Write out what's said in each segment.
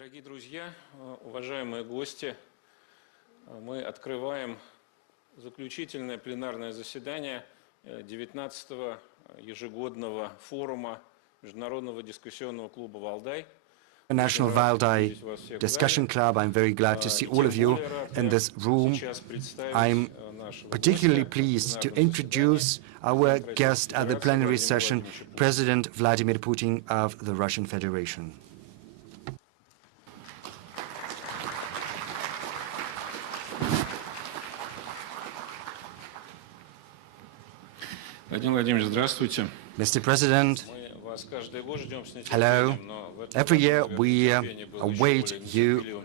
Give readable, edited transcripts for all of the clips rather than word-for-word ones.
Дорогие друзья, уважаемые гости, мы открываем заключительное пленарное заседание 19-го ежегодного форума Международного дискуссионного клуба «Валдай». National Valdai Discussion Club. I'm very glad to see all of you in this room. I'm particularly pleased to introduce our guest at the plenary session, President Vladimir Putin of the Russian Federation. Владимир Владимирович, здравствуйте. Mr. President, hello. Every year we await you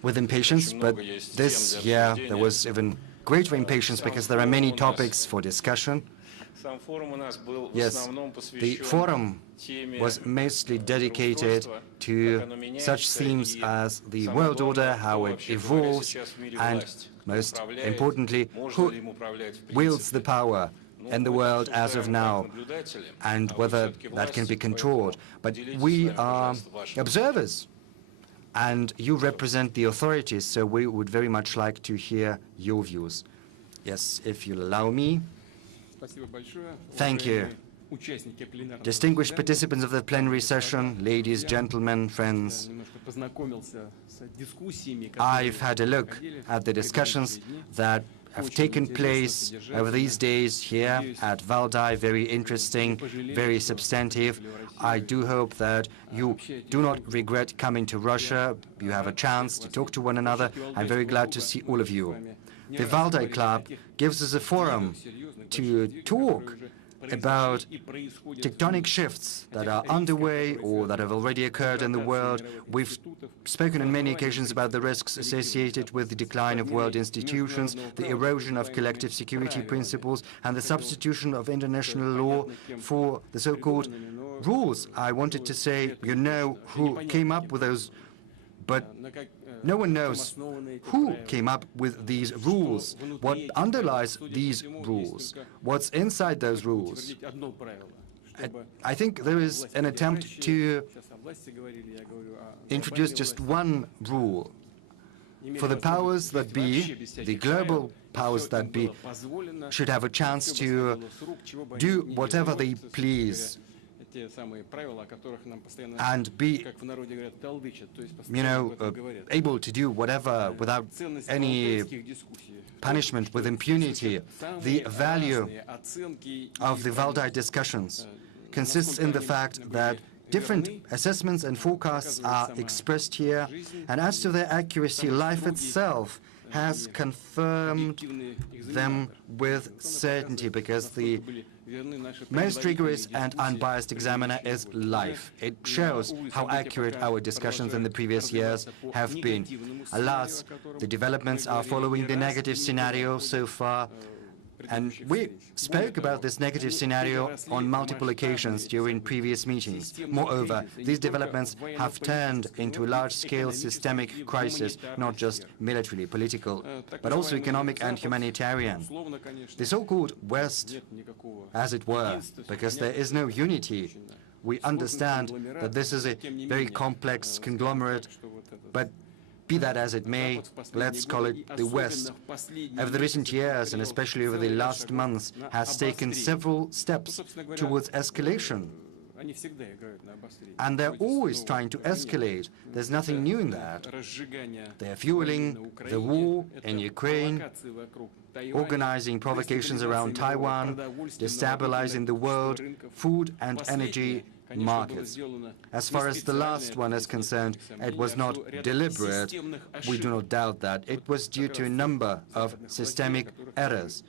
with impatience, but this year there was even greater impatience because there are many topics for discussion. Yes, the forum was mostly dedicated to such themes as the world order, how it evolves, and most importantly, who wields the power in the world as of now, and whether that can be controlled. But we are observers, and you represent the authorities, so we would very much like to hear your views. Yes, if you'll allow me. Thank you. Distinguished participants of the plenary session, ladies, gentlemen, friends, I've had a look at the discussions that have taken place over these days here at Valdai. Very interesting, very substantive. I do hope that you do not regret coming to Russia. You have a chance to talk to one another. I'm very glad to see all of you. The Valdai Club gives us a forum to talk about tectonic shifts that are underway or that have already occurred in the world. We've spoken on many occasions about the risks associated with the decline of world institutions, the erosion of collective security principles, and the substitution of international law for the so-called rules. I wanted to say, you know who came up with those, but no one knows who came up with these rules, what underlies these rules, what's inside those rules. I think there is an attempt to introduce just one rule. For the powers that be, the global powers that be, should have a chance to do whatever they please and be, able to do whatever without any punishment, with impunity. The value of the Valdai discussions consists in the fact that different assessments and forecasts are expressed here, and as to their accuracy, life itself has confirmed them with certainty, because the most rigorous and unbiased examiner is life. It shows how accurate our discussions in the previous years have been. Alas, the developments are following the negative scenario so far, and we spoke about this negative scenario on multiple occasions during previous meetings. Moreover, these developments have turned into a large-scale systemic crisis, not just militarily political, but also economic and humanitarian. The so-called West, as it were, because there is no unity. We understand that this is a very complex conglomerate, but be that as it may, let's call it the West. Over the recent years, and especially over the last months, has taken several steps towards escalation. And they're always trying to escalate. There's nothing new in that. They're fueling the war in Ukraine, organizing provocations around Taiwan, destabilizing the world food and energy markets. As far as the last one is concerned, it was not deliberate. We do not doubt that. It was due to a number of systemic errors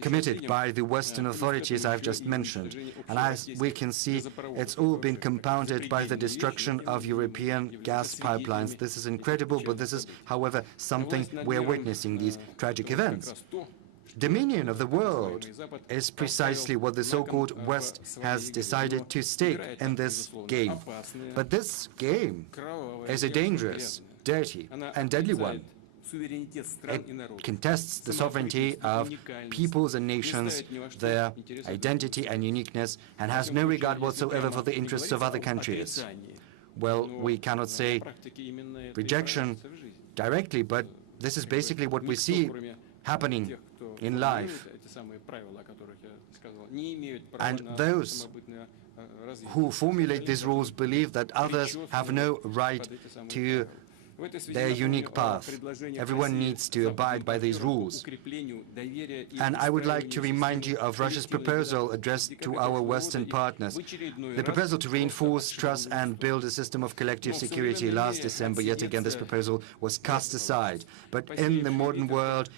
committed by the Western authorities I've just mentioned. And as we can see, it's all been compounded by the destruction of European gas pipelines. This is incredible, but this is, however, something we're witnessing, these tragic events. Dominion of the world is precisely what the so-called West has decided to stake in this game. But this game is a dangerous, dirty, and deadly one. It contests the sovereignty of peoples and nations, their identity and uniqueness, and has no regard whatsoever for the interests of other countries. Well, we cannot say rejection directly, but this is basically what we see happening in life. And those who formulate these rules believe that others have no right to their unique path. Everyone needs to abide by these rules. And I would like to remind you of Russia's proposal addressed to our Western partners. The proposal to reinforce trust and build a system of collective security last December, yet again this proposal was cast aside. But in the modern world,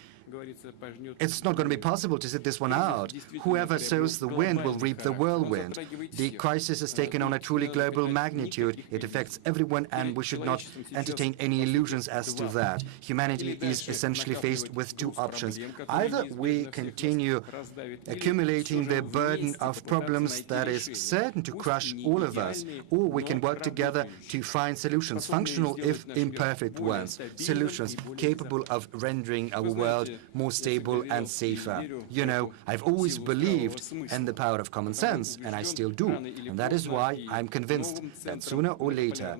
it's not going to be possible to sit this one out. Whoever sows the wind will reap the whirlwind. The crisis has taken on a truly global magnitude. It affects everyone, and we should not entertain any illusions as to that. Humanity is essentially faced with two options. Either we continue accumulating the burden of problems that is certain to crush all of us, or we can work together to find solutions, functional if imperfect ones, solutions capable of rendering our world more stable and safer. You know, I've always believed in the power of common sense, and I still do. And that is why I'm convinced that sooner or later,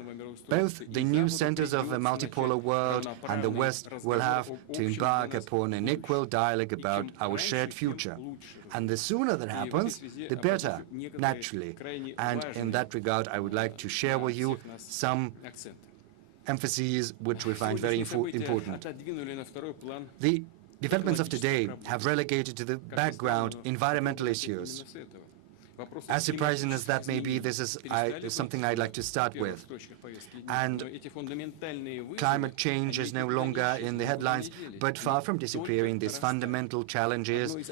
both the new centers of a multipolar world and the West will have to embark upon an equal dialogue about our shared future. And the sooner that happens, the better, naturally. And in that regard, I would like to share with you some emphases which we find very important. The developments of today have relegated to the background environmental issues. As surprising as that may be, this is something I'd like to start with. And climate change is no longer in the headlines, but far from disappearing, these fundamental challenges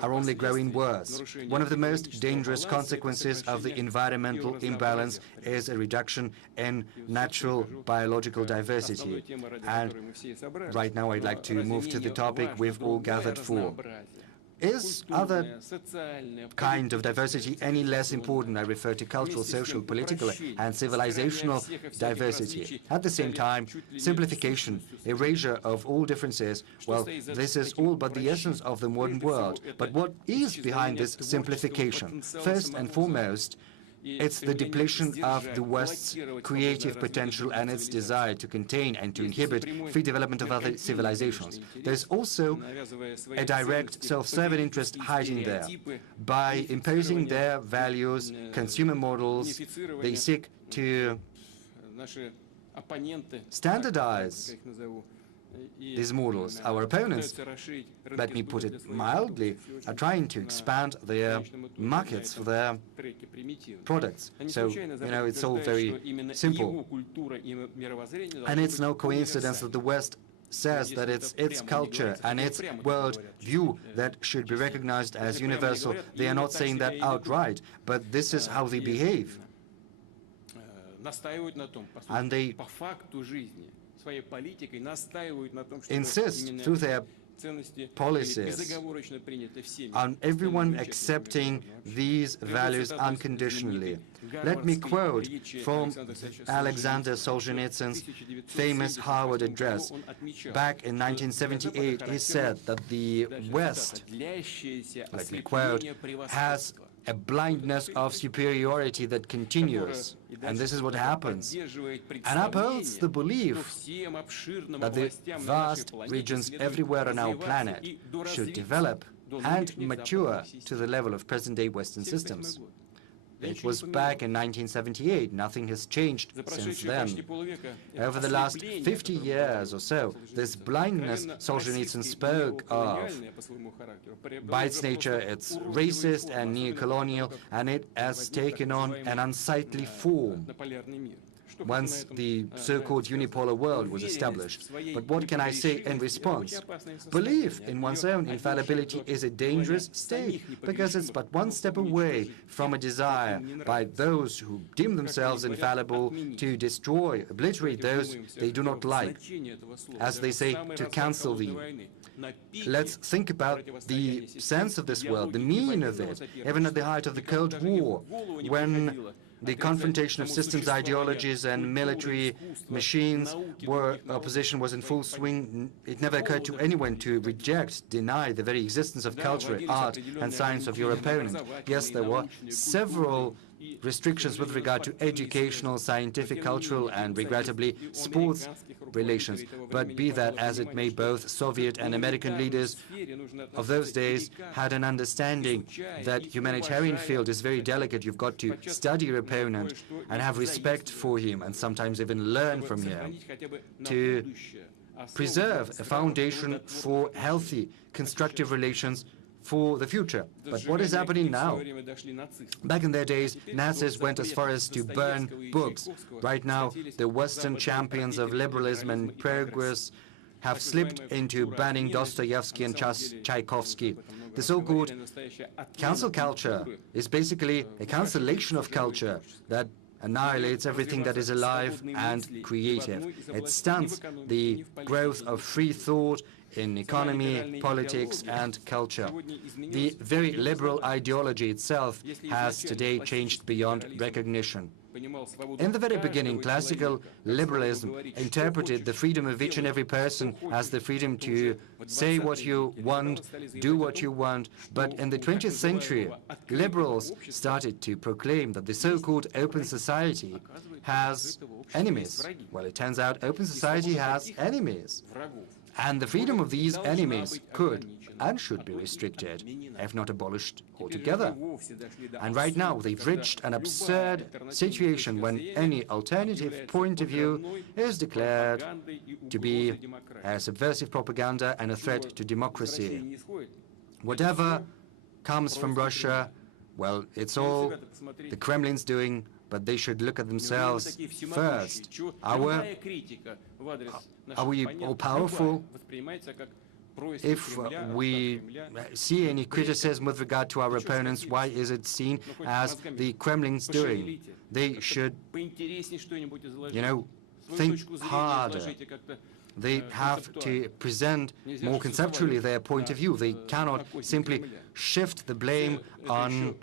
are only growing worse. One of the most dangerous consequences of the environmental imbalance is a reduction in natural biological diversity. And right now I'd like to move to the topic we've all gathered for. Is other kind of diversity any less important? I refer to cultural, social, political, and civilizational diversity. At the same time, simplification, erasure of all differences, well, this is all but the essence of the modern world. But what is behind this simplification? First and foremost, it's the depletion of the West's creative potential and its desire to contain and to inhibit free development of other civilizations. There's also a direct self-serving interest hiding there. By imposing their values, consumer models, they seek to standardize these models. Our opponents, let me put it mildly, are trying to expand their markets for their products. So, you know, it's all very simple. And it's no coincidence that the West says that it's its culture and its world view that should be recognized as universal. They are not saying that outright, but this is how they behave. And they insist through their policies on everyone accepting these values unconditionally. Let me quote from Alexander Solzhenitsyn's famous Harvard address. Back in 1978, he said that the West, let me quote, has a blindness of superiority that continues. And this is what happens. And upholds the belief that the vast regions everywhere on our planet should develop and mature to the level of present-day Western systems. It was back in 1978. Nothing has changed since then. Over the last 50 years or so, this blindness Solzhenitsyn spoke of, by its nature, it's racist and neo-colonial, and it has taken on an unsightly form once the so-called unipolar world was established. But what can I say in response? Belief in one's own infallibility is a dangerous state, because it's but one step away from a desire by those who deem themselves infallible to destroy, obliterate those they do not like, as they say, to cancel the. Let's think about the sense of this world, the meaning of it, even at the height of the Cold War, when the confrontation of systems, ideologies, and military machines where opposition was in full swing. It never occurred to anyone to reject, deny the very existence of culture, art, and science of your opponent. Yes, there were several restrictions with regard to educational, scientific, cultural, and regrettably sports relations. But be that as it may, both Soviet and American leaders of those days had an understanding that humanitarian field is very delicate. You've got to study your opponent and have respect for him, and sometimes even learn from him, to preserve a foundation for healthy, constructive relations for the future. But what is happening now? Back in their days, Nazis went as far as to burn books. Right now, the Western champions of liberalism and progress have slipped into banning Dostoevsky and Tchaikovsky. The so-called cancel culture is basically a cancellation of culture that annihilates everything that is alive and creative. It stunts the growth of free thought in economy, politics, and culture. The very liberal ideology itself has today changed beyond recognition. In the very beginning, classical liberalism interpreted the freedom of each and every person as the freedom to say what you want, do what you want. But in the 20th century, liberals started to proclaim that the so-called open society has enemies. Well, it turns out open society has enemies. And the freedom of these enemies could and should be restricted, if not abolished altogether. And right now, they've reached an absurd situation when any alternative point of view is declared to be a subversive propaganda and a threat to democracy. Whatever comes from Russia, well, it's all the Kremlin's doing, but they should look at themselves first. Are we all powerful? If we see any criticism with regard to our opponents, why is it seen as the Kremlin's doing? They should, think harder. They have to present more conceptually their point of view. They cannot simply shift the blame on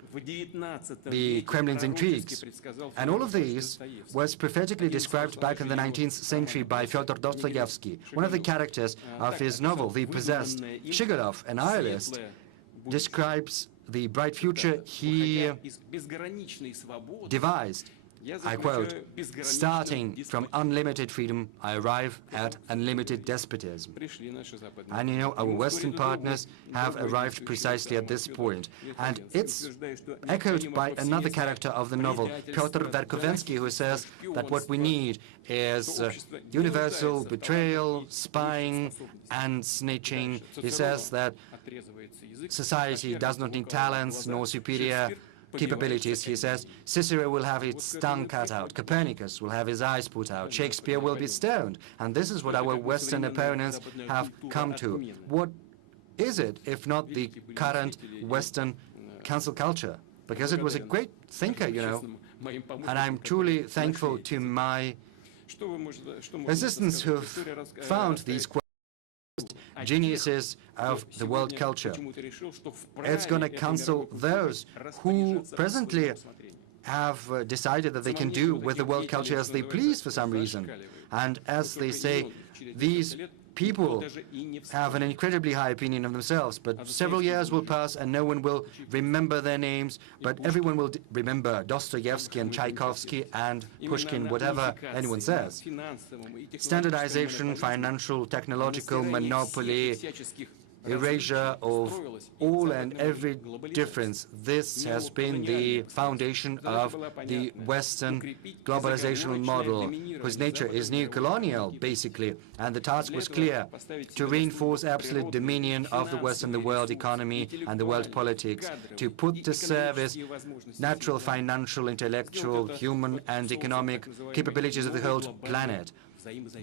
the Kremlin's intrigues. And all of this was prophetically described back in the 19th century by Fyodor Dostoevsky. One of the characters of his novel, The Possessed, Shigurov, a nihilist, describes the bright future he devised. I quote, "Starting from unlimited freedom, I arrive at unlimited despotism." And our Western partners have arrived precisely at this point. And it's echoed by another character of the novel, Pyotr Verkovensky, who says that what we need is universal betrayal, spying, and snitching. He says that society does not need talents nor superior capabilities. He says Cicero will have his tongue cut out, Copernicus will have his eyes put out, Shakespeare will be stoned. And this is what our Western opponents have come to. What is it if not the current Western cancel culture? Because it was a great thinker, and I'm truly thankful to my assistants who've found these geniuses of the world culture. It's going to cancel those who presently have decided that they can do with the world culture as they please for some reason. And as they say, these people have an incredibly high opinion of themselves, but several years will pass and no one will remember their names, but everyone will remember Dostoevsky and Tchaikovsky and Pushkin, whatever anyone says. Standardization, financial, technological monopoly, erasure of all and every difference. This has been the foundation of the Western globalizational model, whose nature is neo-colonial, basically. And the task was clear: to reinforce absolute dominion of the West and the world economy and the world politics, to put to service natural, financial, intellectual, human, and economic capabilities of the whole planet,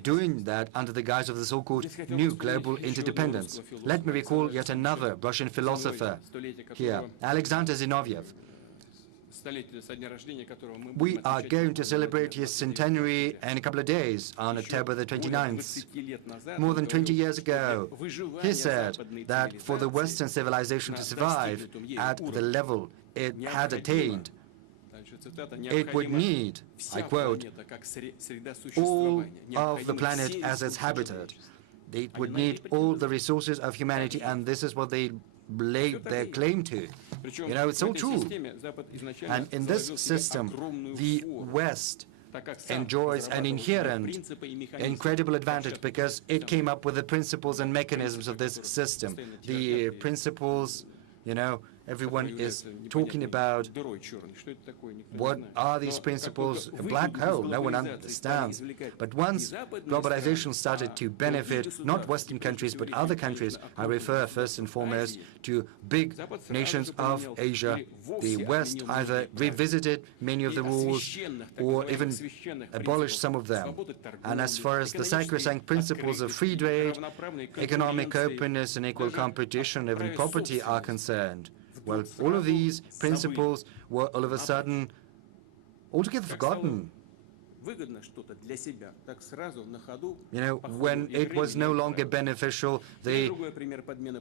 doing that under the guise of the so-called new global interdependence. Let me recall yet another Russian philosopher here, Alexander Zinoviev. We are going to celebrate his centenary in a couple of days, on October the 29th. More than 20 years ago, he said that for the Western civilization to survive at the level it had attained, it would need, I quote, all of the planet as its habitat. It would need all the resources of humanity, and this is what they laid their claim to. You know, it's all true. And in this system, the West enjoys an inherent, incredible advantage because it came up with the principles and mechanisms of this system. The principles, you know, everyone is talking about what are these principles, a black hole, no one understands. But once globalization started to benefit not Western countries but other countries, I refer first and foremost to big nations of Asia, the West either revisited many of the rules or even abolished some of them. And as far as the sacrosanct principles of free trade, economic openness and equal competition, even property are concerned, well, all of these principles were all of a sudden altogether forgotten. You know, when it was no longer beneficial, they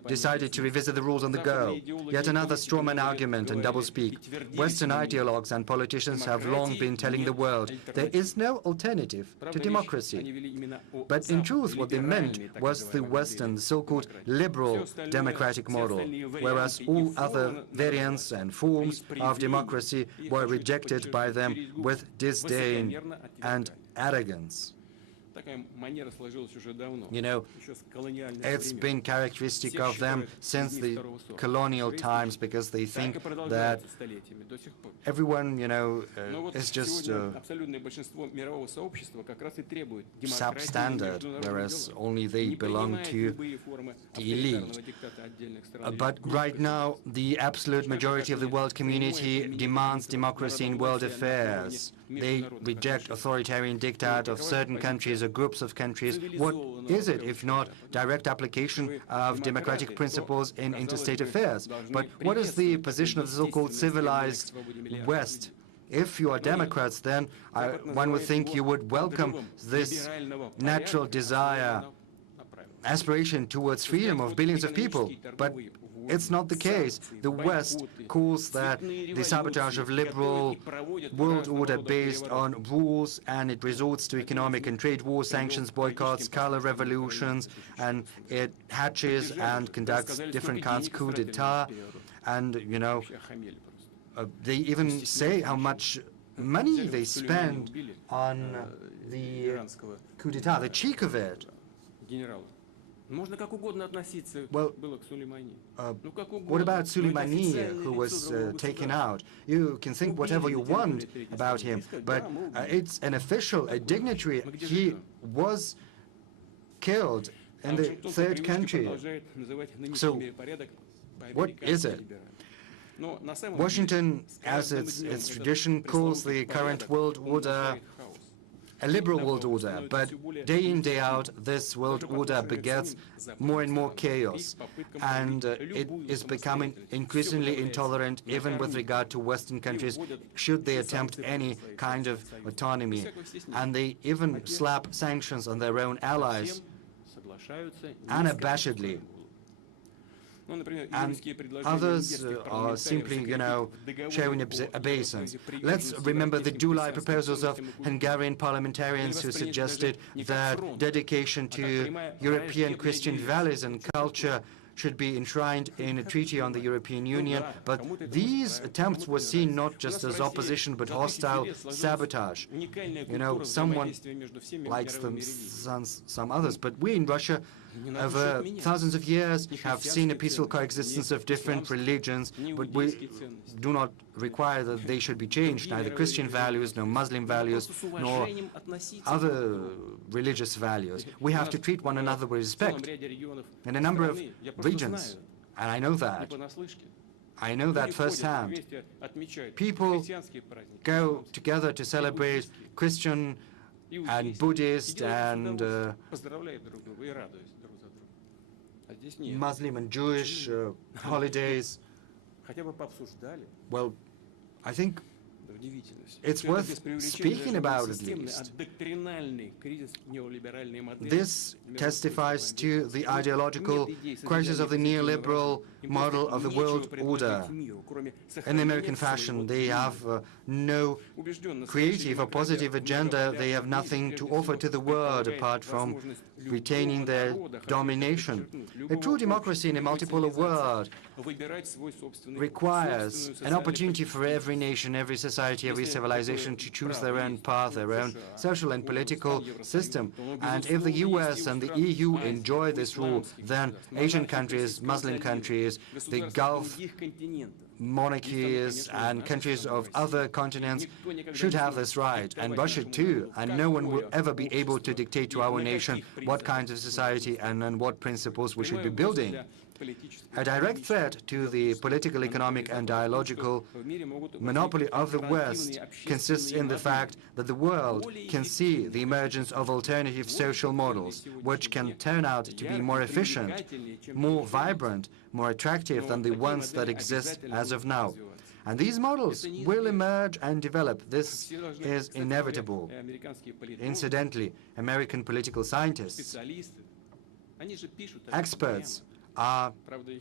decided to revisit the rules on the go. Yet another strawman argument and doublespeak. Western ideologues and politicians have long been telling the world there is no alternative to democracy. But in truth, what they meant was the Western, so-called liberal democratic model, whereas all other variants and forms of democracy were rejected by them with disdain and arrogance. You know, it's been characteristic of them since the colonial times because they think that everyone, you know, is just substandard, whereas only they belong to the elite. But right now, the absolute majority of the world community demands democracy in world affairs. They reject authoritarian diktat of certain countries or groups of countries. What is it if not direct application of democratic principles in interstate affairs? But what is the position of the so-called civilized West? If you are Democrats, then one would think you would welcome this natural desire, aspiration towards freedom of billions of people. But it's not the case. The West calls that the sabotage of liberal world order based on rules, and it resorts to economic and trade wars, sanctions, boycotts, color revolutions, and it hatches and conducts different kinds of coup d'etat. And, you know, they even say how much money they spend on the coup d'etat, the cheek of it. Well, what about Soleimani, who was taken out? You can think whatever you want about him, but it's an official, a dignitary. He was killed in the third country. So, what is it? Washington, as its tradition, calls the current world order a liberal world order, but day in, day out, this world order begets more and more chaos, and it is becoming increasingly intolerant even with regard to Western countries should they attempt any kind of autonomy. And they even slap sanctions on their own allies unabashedly. And others are simply, you know, showing obeisance. Let's remember the July proposals of Hungarian parliamentarians who suggested that dedication to European Christian values and culture should be enshrined in a treaty on the European Union, but these attempts were seen not just as opposition but hostile sabotage. You know, someone likes them, some others, but we in Russia over thousands of years have seen a peaceful coexistence of different religions, but we do not require that they should be changed, neither Christian values, nor Muslim values, nor other religious values. We have to treat one another with respect. In a number of regions, and I know that firsthand, people go together to celebrate Christian and Buddhist and Muslim and Jewish holidays. Well, I think it's worth speaking about at least. This testifies to the ideological crisis of the neoliberal model of the world order. In the American fashion, they have no creative or positive agenda. They have nothing to offer to the world apart from retaining their domination. A true democracy in a multipolar world requires an opportunity for every nation, every society, every civilization to choose their own path, their own social and political system. And if the US and the EU enjoy this rule, then Asian countries, Muslim countries, the Gulf monarchies and countries of other continents should have this right, and Russia too, and no one will ever be able to dictate to our nation what kinds of society and on what principles we should be building. A direct threat to the political, economic, and ideological monopoly of the West consists in the fact that the world can see the emergence of alternative social models, which can turn out to be more efficient, more vibrant, more attractive than the ones that exist as of now. And these models will emerge and develop. This is inevitable. Incidentally, American political scientists, experts, are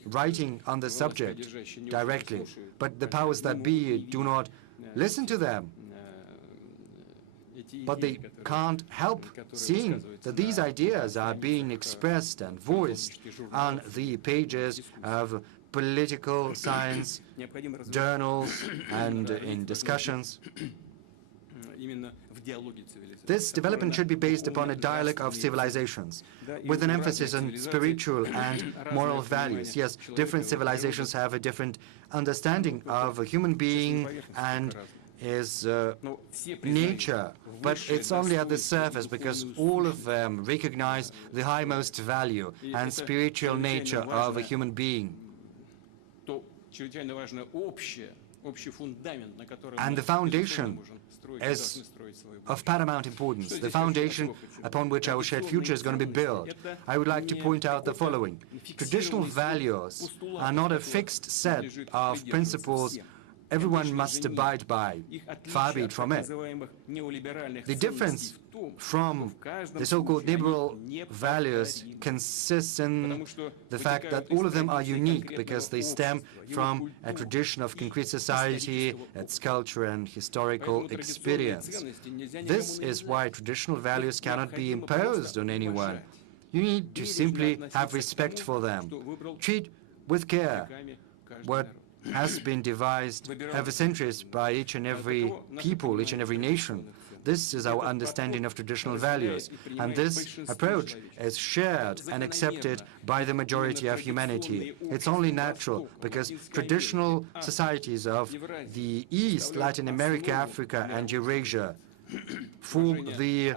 writing on the subject directly, but the powers that be do not listen to them. But they can't help seeing that these ideas are being expressed and voiced on the pages of political science journals and in discussions. This development should be based upon a dialogue of civilizations, with an emphasis on spiritual and moral values. Yes, different civilizations have a different understanding of a human being and his nature, but it's only at the surface, because all of them recognize the highmost value and spiritual nature of a human being. And the foundation is of paramount importance. The foundation upon which our shared future is going to be built. I would like to point out the following. Traditional values are not a fixed set of principles everyone must abide by, far be it from it. The difference from the so-called liberal values consists in the fact that all of them are unique because they stem from a tradition of concrete society, its culture and historical experience. This is why traditional values cannot be imposed on anyone. You need to simply have respect for them. Treat with care what has been devised over centuries by each and every people, each and every nation. This is our understanding of traditional values, and this approach is shared and accepted by the majority of humanity. It's only natural, because traditional societies of the East, Latin America, Africa, and Eurasia form the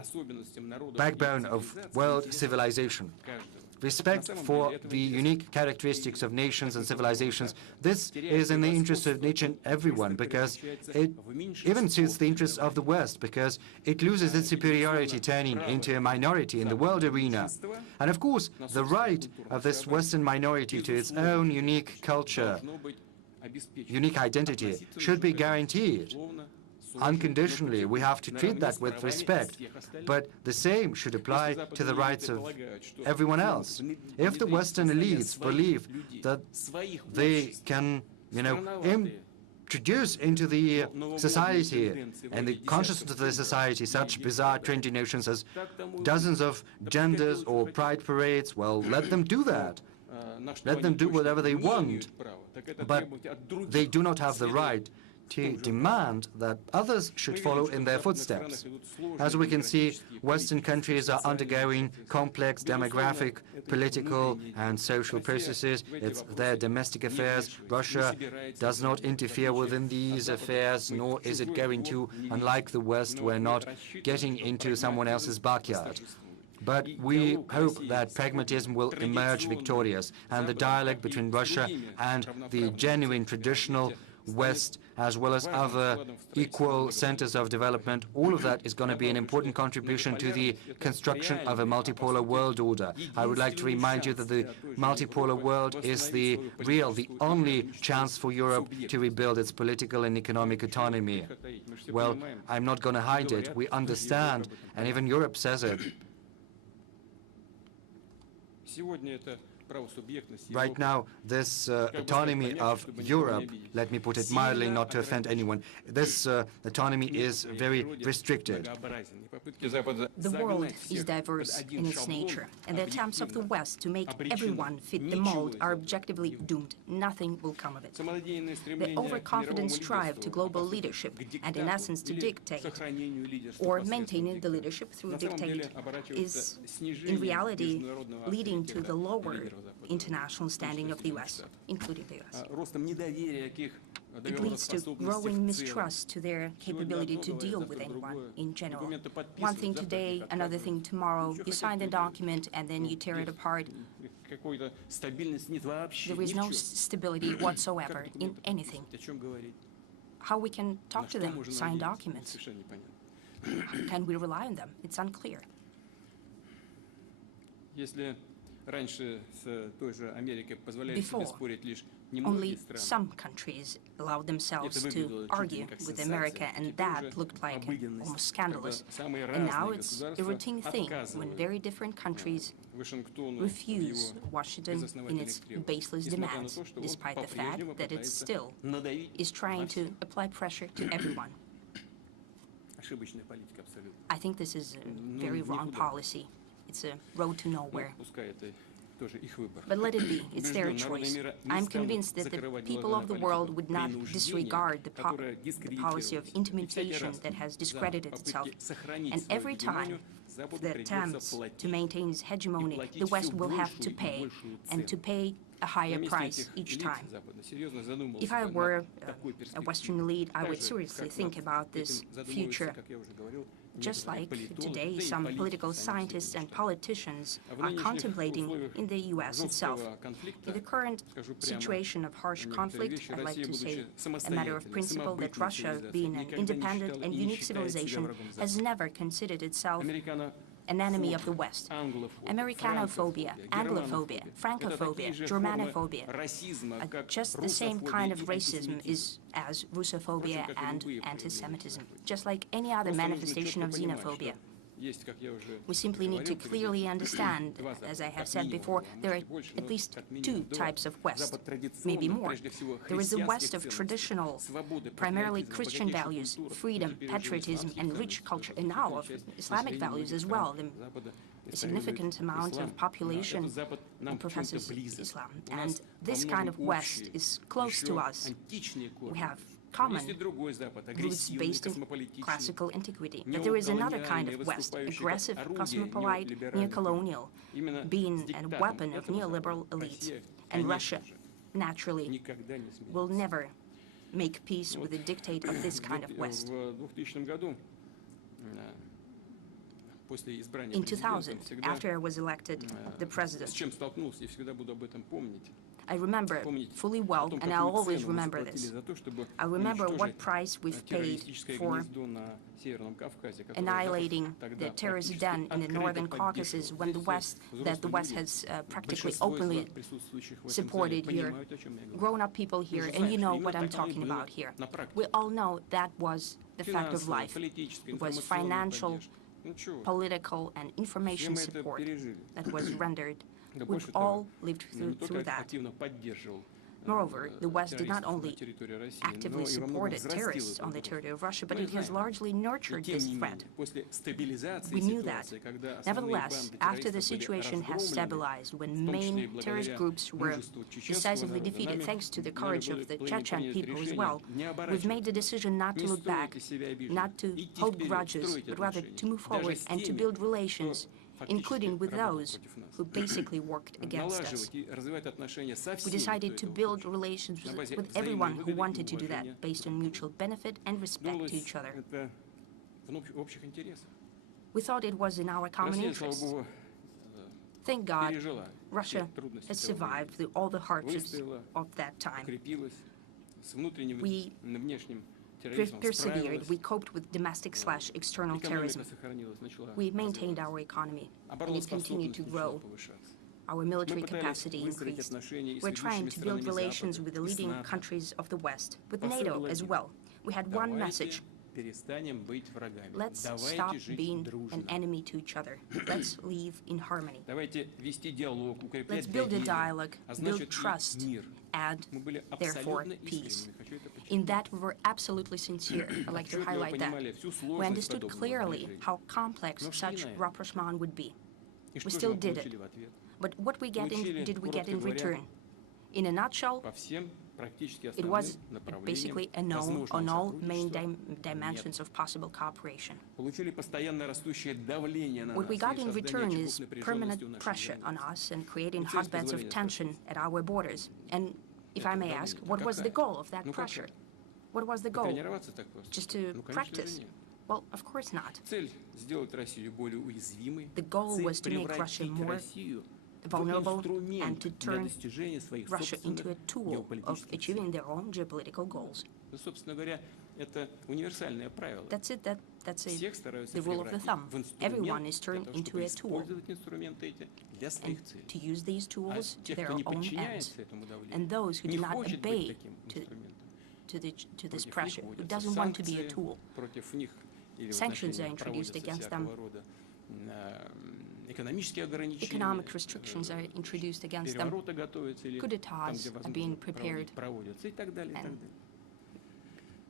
backbone of world civilization. Respect for the unique characteristics of nations and civilizations, this is in the interest of each and everyone, because it even suits the interests of the West, because it loses its superiority, turning into a minority in the world arena. And of course, the right of this Western minority to its own unique culture, unique identity, should be guaranteed. Unconditionally, we have to treat that with respect, but the same should apply to the rights of everyone else. If the Western elites believe that they can, introduce into the society and the consciousness of the society such bizarre, trendy notions as dozens of genders or pride parades, well, let them do that. Let them do whatever they want, but they do not have the right to demand that others should follow in their footsteps. As we can see, Western countries are undergoing complex demographic, political, and social processes. It's their domestic affairs. Russia does not interfere within these affairs, nor is it going to. Unlike the West, we're not getting into someone else's backyard. But we hope that pragmatism will emerge victorious, and the dialogue between Russia and the genuine traditional West, as well as other equal centers of development, all of that is going to be an important contribution to the construction of a multipolar world order. I would like to remind you that the multipolar world is the only chance for Europe to rebuild its political and economic autonomy. Well, I'm not going to hide it. We understand, and even Europe says it. Right now, this autonomy of Europe, let me put it mildly, not to offend anyone, this autonomy is very restricted. The world is diverse in its nature, and the attempts of the West to make everyone fit the mold are objectively doomed. Nothing will come of it. The overconfident strive to global leadership, and in essence to dictate, or maintaining the leadership through dictate, is in reality leading to the lower international standing of the U.S., including the U.S. It leads to growing mistrust to their capability to deal with anyone in general. One thing today, another thing tomorrow. You sign the document and then you tear it apart. There is no stability whatsoever in anything. How we can talk to them, sign documents? Can we rely on them? It's unclear. Before, only some countries allowed themselves to argue with America, and that looked like almost scandalous. And now it's a routine thing when very different countries refuse Washington in its baseless demands, despite the fact that it still is trying to apply pressure to everyone. I think this is a very wrong policy. It's a road to nowhere. But let it be, it's their choice. I'm convinced that the people of the world would not disregard the policy of intimidation that has discredited itself. And every time the attempts to maintain its hegemony, the West will have to pay, and to pay a higher price each time. If I were a Western elite, I would seriously think about this future. Just like today, some political scientists and politicians are contemplating in the U.S. itself. In the current situation of harsh conflict, I'd like to say a matter of principle that Russia, being an independent and unique civilization, has never considered itself an enemy of the West. Americanophobia, Anglophobia, Francophobia, Germanophobia are just the same kind of racism as Russophobia and anti-Semitism, just like any other manifestation of xenophobia. We simply need to clearly understand, as I have said before, there are at least two types of West, maybe more. There is the West of traditional, primarily Christian values, freedom, patriotism, and rich culture, and now of Islamic values as well. A significant amount of population professes Islam. And this kind of West is close to us. We have common roots based in classical antiquity. But there is another kind of West, aggressive, cosmopolite, neo-colonial, being a weapon of neoliberal elites. And Russia, naturally, will never make peace with the dictate of this kind of West. In 2000, after I was elected the president, I remember fully well, and I'll always remember this. I remember what price we've paid for annihilating the terrorist den in the Northern Caucasus when the West has practically openly supported here. Grown-up people here, and you know what I'm talking about here. We all know that was the fact of life. It was financial, political, and information support that was rendered. We've all lived through that. Moreover, the West did not only actively support terrorists on the territory of Russia, but it has largely nurtured this threat. We knew that. Nevertheless, after the situation has stabilized, when main terrorist groups were decisively defeated, thanks to the courage of the Chechen people as well, we've made the decision not to look back, not to hold grudges, but rather to move forward and to build relations, including with those who basically worked against us. We decided to build relations with everyone who wanted to do that, based on mutual benefit and respect to each other. We thought it was in our common interest. Thank God, Russia has survived through all the hardships of that time. We persevered, we coped with domestic/external terrorism. We maintained our economy, and it continued to grow. Our military capacity increased. We're trying to build relations with the leading countries of the West, with NATO as well. We had one message: Let's stop being an enemy to each other. Let's live in harmony. Let's build a dialogue, build trust, and therefore peace. In that, we were absolutely sincere. I'd like to highlight that. We understood clearly how complex such rapprochement would be. We still did it. But what did we get in return? In a nutshell, it was basically a no on all main dimensions of possible cooperation. What we got in return is permanent pressure on us and creating hotbeds of tension at our borders. And if I may ask, what was the goal of that pressure? What was the goal? Just to practice? Well, of course not. The goal was to make Russia more vulnerable and to turn Russia into a tool of achieving their own geopolitical goals. That's it. That's the rule of the thumb. Everyone is turned into a tool, and to use these tools to their own ends. And those who do not obey to this pressure, who doesn't want to be a tool, sanctions are introduced against them. Economic restrictions are introduced against them. Coup d'etats are being prepared and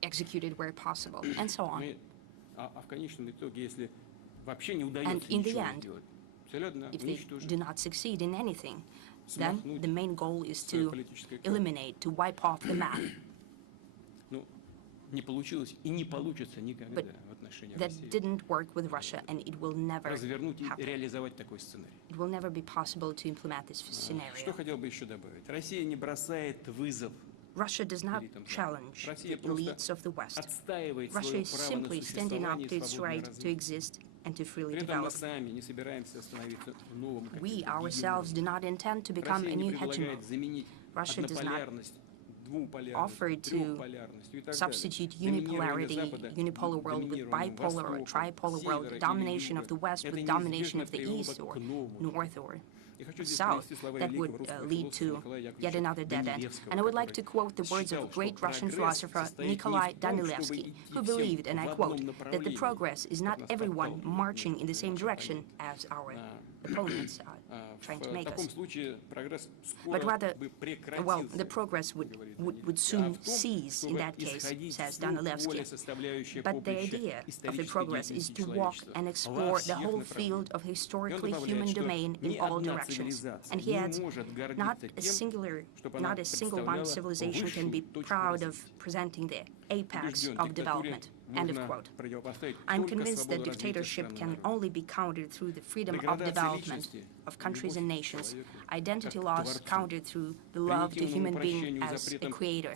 executed where possible, and so on. And in the end, if they do not succeed in anything, then the main goal is to eliminate, to wipe off the map. But that didn't work with Russia, and it will never happen. It will never be possible to implement this scenario. Russia does not challenge the elites of the West. Russia is simply standing up to its right to exist and to freely develop. We ourselves do not intend to become a new hegemon. Russia does not offer to substitute unipolar world with bipolar or tripolar world, domination of the West with domination of the East or North or South. That would lead to yet another dead end. And I would like to quote the words of great Russian philosopher Nikolai Danilevsky, who believed, and I quote, that the progress is not everyone marching in the same direction as our opponents are trying to make us, but rather, well, the progress would soon cease in that case, says Danilevsky. But the idea of the progress is to walk and explore the whole field of historically human domain in all directions. And he adds, not a single one civilization can be proud of presenting the apex of development. End of quote. I'm convinced that dictatorship can only be countered through the freedom of development of countries and nations, identity loss countered through the love to human being as a creator.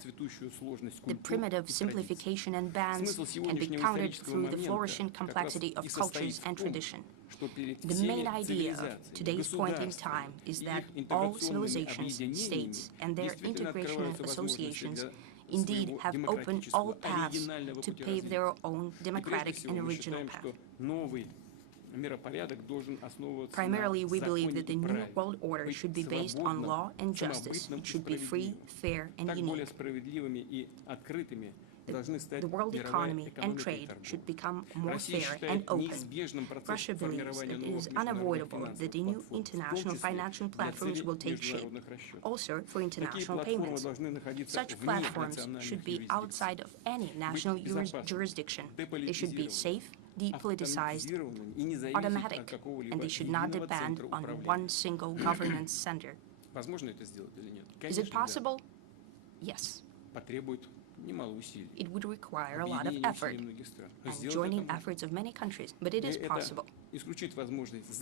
The primitive simplification and bans can be countered through the flourishing complexity of cultures and tradition. The main idea of today's point in time is that all civilizations, states, and their integration associations indeed have opened all paths to pave their own democratic and original path. Primarily, we believe that the new world order should be based on law and justice. It should be free, fair, and unique. The world economy and trade should become more fair and open. Russia believes that it is unavoidable that the new international financial platforms will take shape, also for international payments. Such platforms should be outside of any national jurisdiction. They should be safe, depoliticized, automatic, and they should not depend on one single governance center. Is it possible? Yes. It would require a lot of effort and joining efforts of many countries, but it is possible.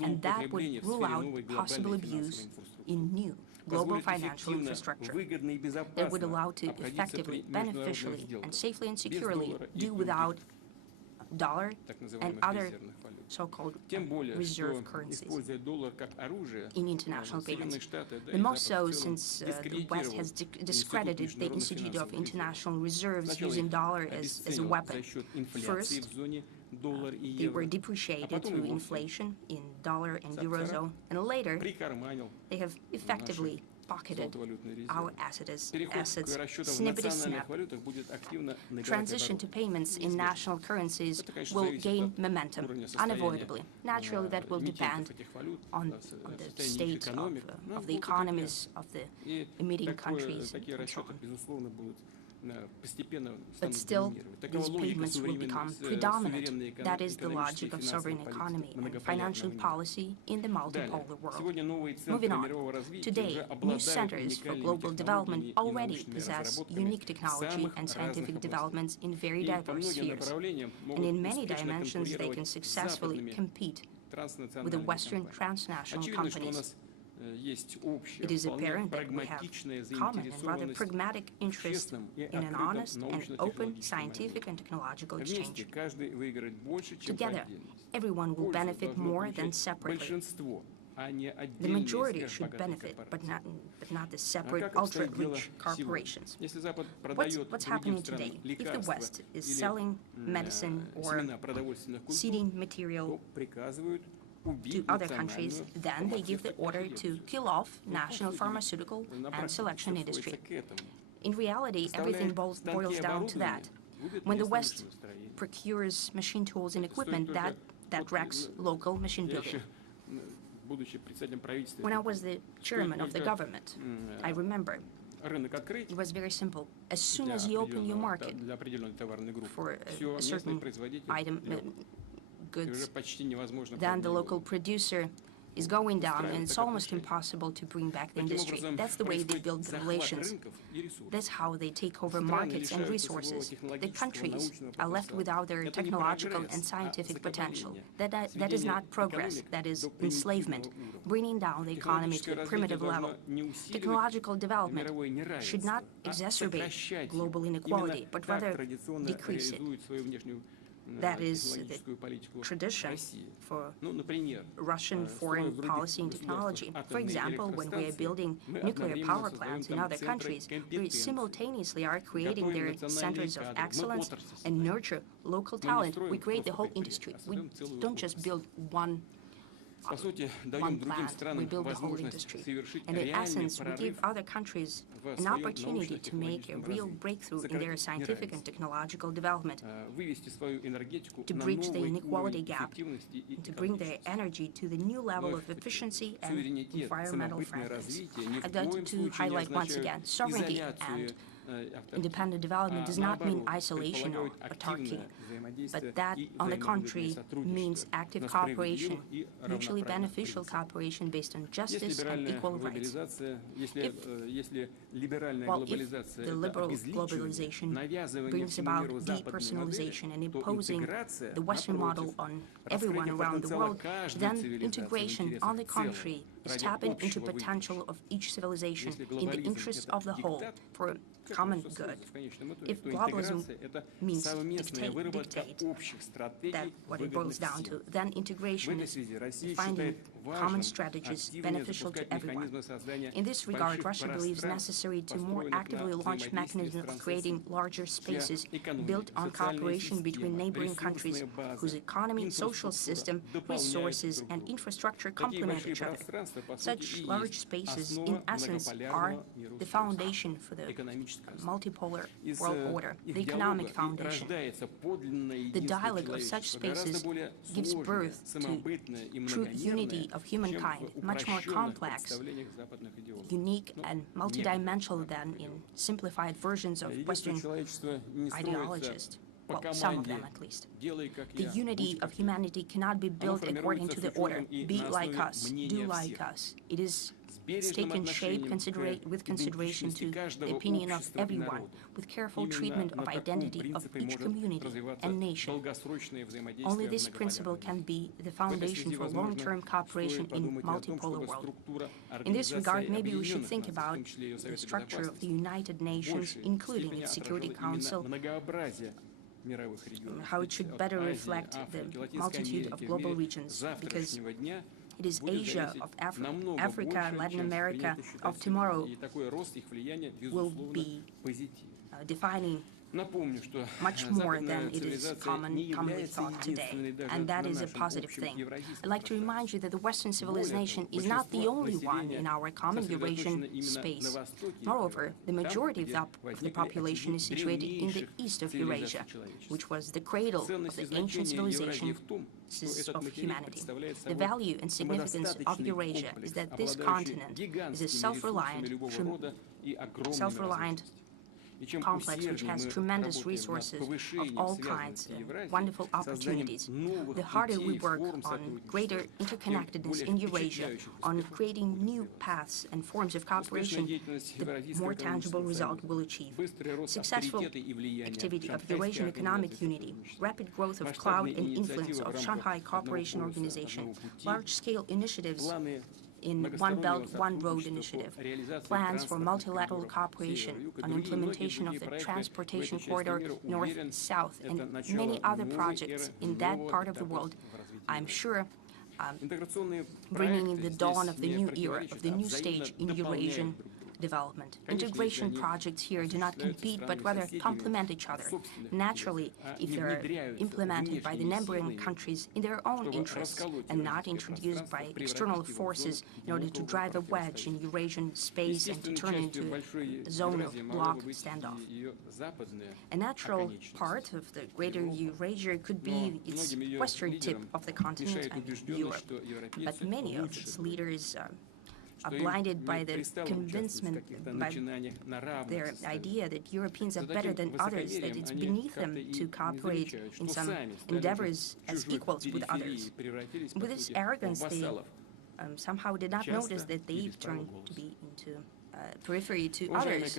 And that would rule out possible abuse in new global financial infrastructure that would allow to effectively, beneficially, and safely and securely do without dollar and other so-called reserve currencies in international payments. The most so since the West has discredited the Institute of International Reserves using dollar as a weapon. First, they were depreciated through inflation in dollar and eurozone, and later they have effectively pocketed our assets snippety-snap. Transition to payments in national currencies will gain momentum, unavoidably. Naturally, that will depend on the state of the economies of the emitting countries and so on. But still, these payments will become predominant. That is the logic of sovereign economy and financial policy in the multipolar world. Moving on, today, new centers for global development already possess unique technology and scientific developments in very diverse spheres. And in many dimensions, they can successfully compete with the Western transnational companies. It is apparent that we have common and rather pragmatic interest in an honest and open scientific and technological exchange. Together, everyone will benefit more than separately. The majority should benefit, but not the separate ultra-rich corporations. What's happening today? If the West is selling medicine or seeding material to other countries, then they give the order to kill off national pharmaceutical and selection industry. In reality, everything boils down to that. When the West procures machine tools and equipment, that wrecks local machine building. When I was the chairman of the government, I remember it was very simple. As soon as you open your market for a certain item, goods, then the local producer is going down, and it's almost impossible to bring back the industry. That's the way they build the relations. That's how they take over markets and resources. The countries are left without their technological and scientific potential. That is not progress, that is enslavement, bringing down the economy to a primitive level. Technological development should not exacerbate global inequality, but rather decrease it. That is the tradition for Russian foreign policy and technology. For example, when we are building nuclear power plants in other countries, we simultaneously are creating their centers of excellence and nurture local talent. We create the whole industry. We don't just build one plant, we build the whole industry. And in essence, we give other countries an opportunity to make a real breakthrough in their scientific and technological development, to bridge the inequality gap, and to bring their energy to the new level of efficiency and environmental friendliness. I'd like to highlight once again, sovereignty and independent development does not mean isolation or autarky, but that, on the contrary, means active cooperation, mutually beneficial cooperation based on justice and equal rights. If the liberal globalization brings about depersonalization and imposing the Western model on everyone around the world, then integration, on the contrary, is tapping into potential of each civilization in the interest of the whole, for common good. If globalism means dictate, that what it boils down to, then integration is finding common strategies beneficial to everyone. In this regard, Russia believes necessary to more actively launch mechanisms of creating larger spaces built on cooperation between neighboring countries whose economy, social system, resources, and infrastructure complement each other. Such large spaces, in essence, are the foundation for the multipolar world order, the economic foundation. The dialogue of such spaces gives birth to true unity of humankind, much more complex, unique, and multidimensional than in simplified versions of Western ideologists. Well, some of them at least. The unity of humanity cannot be built according to the order, be like us, do like us. It is taken shape with consideration to the opinion of everyone, with careful treatment of identity of each community and nation. Only this principle can be the foundation for long-term cooperation in multipolar world. In this regard, maybe we should think about the structure of the United Nations, including its Security Council, how it should better reflect the multitude of global regions, because it is Asia of Africa, Latin America of tomorrow will be defining much more than it is commonly thought today, and that is a positive thing. I'd like to remind you that the Western civilization is not the only one in our common Eurasian space. Moreover, the majority of the population is situated in the east of Eurasia, which was the cradle of the ancient civilization of humanity. The value and significance of Eurasia is that this continent is a self-reliant complex which has tremendous resources of all kinds and wonderful opportunities. The harder we work on greater interconnectedness in Eurasia, on creating new paths and forms of cooperation, the more tangible result we'll achieve. Successful activity of Eurasian economic unity, rapid growth of clout and influence of Shanghai Cooperation Organization, large-scale initiatives in One Belt, One Road initiative, plans for multilateral cooperation on implementation of the transportation corridor north-south, and many other projects in that part of the world, I'm sure bringing in the dawn of the new era, of the new stage in Eurasian development. Integration projects here do not compete, but rather complement each other. Naturally, if they're implemented by the neighboring countries in their own interests and not introduced by external forces in order to drive a wedge in Eurasian space and to turn into a zone of bloc standoff. A natural part of the greater Eurasia could be its western tip of the continent, Europe. But many of its leaders are blinded by the convincement, by their idea that Europeans are better than others, that it's beneath them to cooperate in some endeavors as equals with others. With this arrogance, they somehow did not notice that they've turned to be into periphery to others,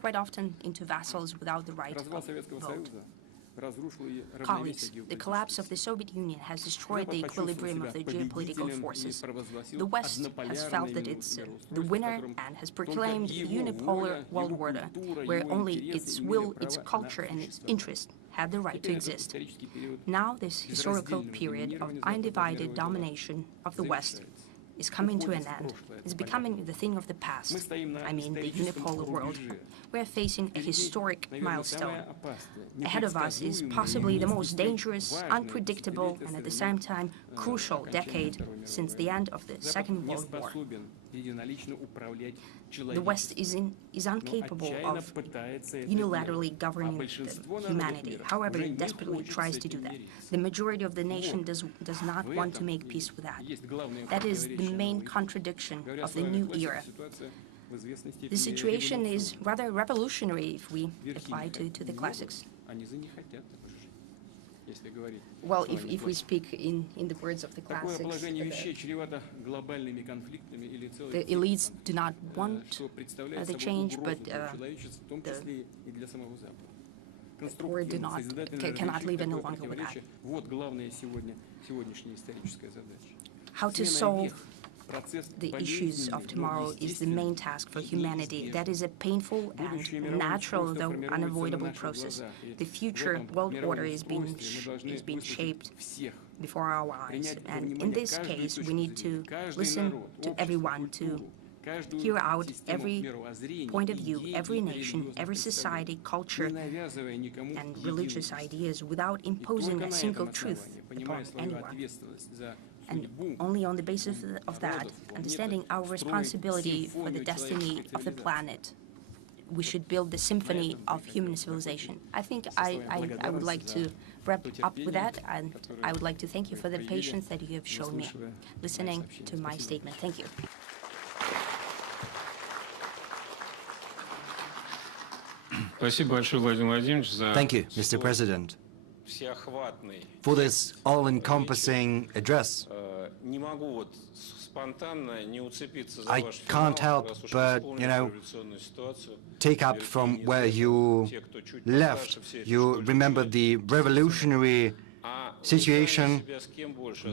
quite often into vassals without the right of vote. Colleagues, the collapse of the Soviet Union has destroyed the equilibrium of the geopolitical forces. The West has felt that it's the winner and has proclaimed the unipolar world order, where only its will, its culture, and its interest had the right to exist. Now this historical period of undivided domination of the West is coming to an end. It's becoming the thing of the past. I mean, the unipolar world. We're facing a historic milestone. Ahead of us is possibly the most dangerous, unpredictable, and at the same time crucial decade since the end of the Second World War. The West is incapable of unilaterally governing humanity. However, it desperately tries to do that. The majority of the nation does not want to make peace with that. That is the main contradiction of the new era. The situation is rather revolutionary if we apply to the classics. Well, if we speak in the words of the classics, the elites do not want the change, but the poor cannot live any longer with that. How to solve the issues of tomorrow is the main task for humanity. That is a painful and natural, though unavoidable process. The future world order is being shaped before our eyes. And in this case, we need to listen to everyone, to hear out every point of view, every nation, every society, culture, and religious ideas without imposing a single truth upon anyone. And only on the basis of that, understanding our responsibility for the destiny of the planet, we should build the symphony of human civilization. I think I would like to wrap up with that, and I would like to thank you for the patience that you have shown me listening to my statement. Thank you. Thank you, Mr. President, for this all-encompassing address. I can't help but, take up from where you left. You remember the revolutionary situation,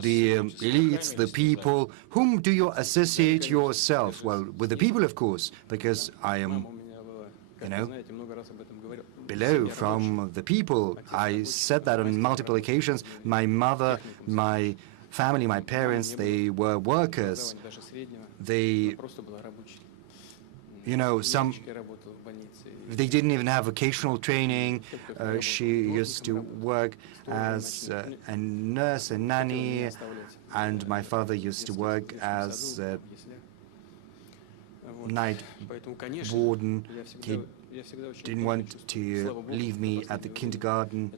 the elites, the people. Whom do you associate yourself? Well, with the people, of course, because I am, below from the people. I said that on multiple occasions. My mother, my family, my parents, they were workers. They you know, they didn't even have vocational training. She used to work as a nurse, a nanny, and my father used to work as a night warden. He didn't want to leave me at the kindergarten,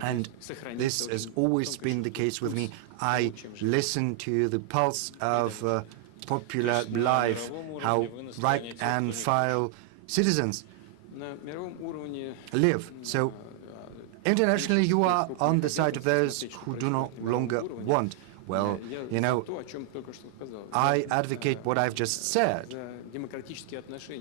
and this has always been the case with me. I listen to the pulse of popular life, how rank and file citizens live. So internationally you are on the side of those who do no longer want. Well, you know, I advocate what I've just said.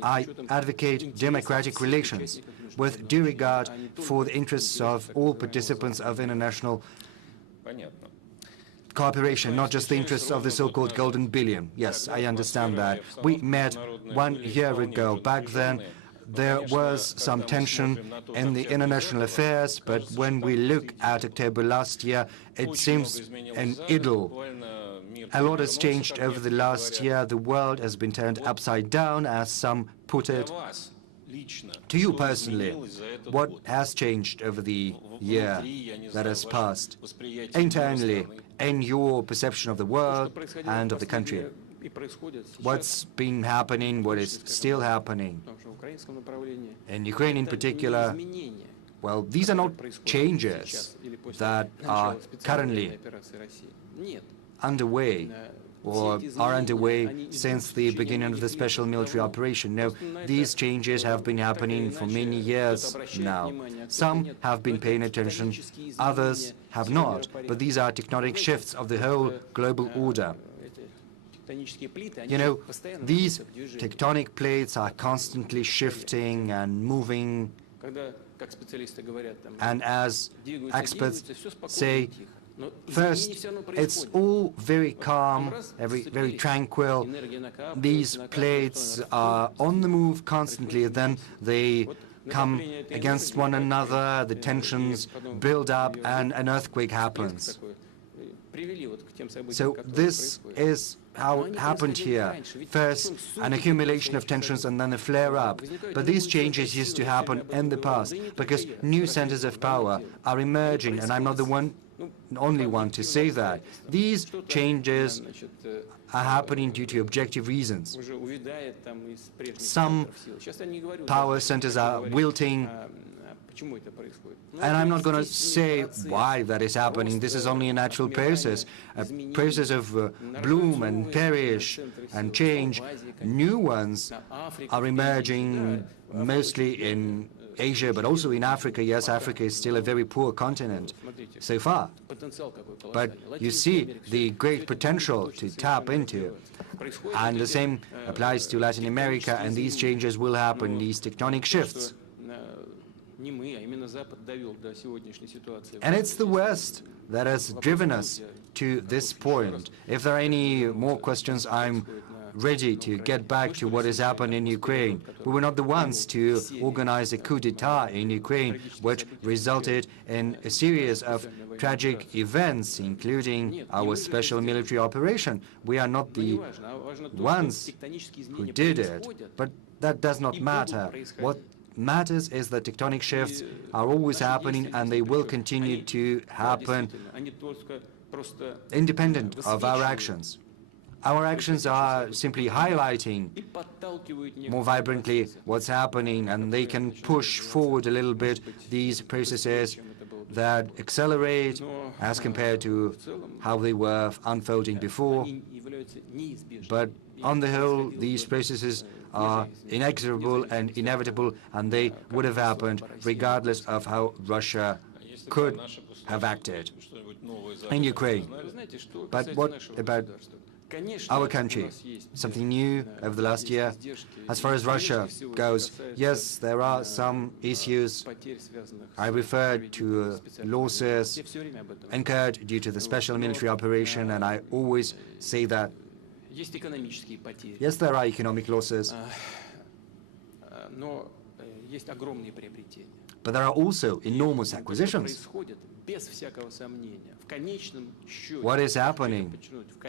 I advocate democratic relations with due regard for the interests of all participants of international cooperation, not just the interests of the so-called golden billion. Yes, I understand that. We met 1 year ago. Back then, there was some tension in the international affairs, but when we look at October last year, it seems an idyll. A lot has changed over the last year. The world has been turned upside down, as some put it. To you personally, what has changed over the year that has passed, internally, in your perception of the world and of the country? What's been happening, what is still happening? In Ukraine in particular, well, these are not changes that are currently underway or are underway since the beginning of the special military operation. No, these changes have been happening for many years now. Some have been paying attention, others have not, but these are tectonic shifts of the whole global order. You know, these tectonic plates are constantly shifting and moving, and as experts say, first, it's all very calm, very tranquil. These plates are on the move constantly, then they come against one another, the tensions build up, and an earthquake happens. So this is how it happened here. First, an accumulation of tensions and then a flare-up. But these changes used to happen in the past because new centers of power are emerging, and I'm not the only one to say that. These changes are happening due to objective reasons. Some power centers are wilting, and I'm not going to say why that is happening. This is only a natural process of bloom and perish and change. New ones are emerging mostly in Asia, but also in Africa. Yes, Africa is still a very poor continent so far. But you see the great potential to tap into. And the same applies to Latin America, and these changes will happen, these tectonic shifts. And it's the West that has driven us to this point. If there are any more questions, I'm ready to get back to what has happened in Ukraine. We were not the ones to organize a coup d'etat in Ukraine, which resulted in a series of tragic events, including our special military operation. We are not the ones who did it, but that does not matter. What matters is that tectonic shifts are always happening, and they will continue to happen independent of our actions. Our actions are simply highlighting more vibrantly what's happening, and they can push forward a little bit these processes that accelerate as compared to how they were unfolding before. But on the whole, these processes are inexorable and inevitable, and they would have happened regardless of how Russia could have acted in Ukraine. But what about our country? Something new over the last year? As far as Russia goes, yes, there are some issues. I referred to losses incurred due to the special military operation, and I always say that yes, there are economic losses, but there are also enormous acquisitions. What is happening,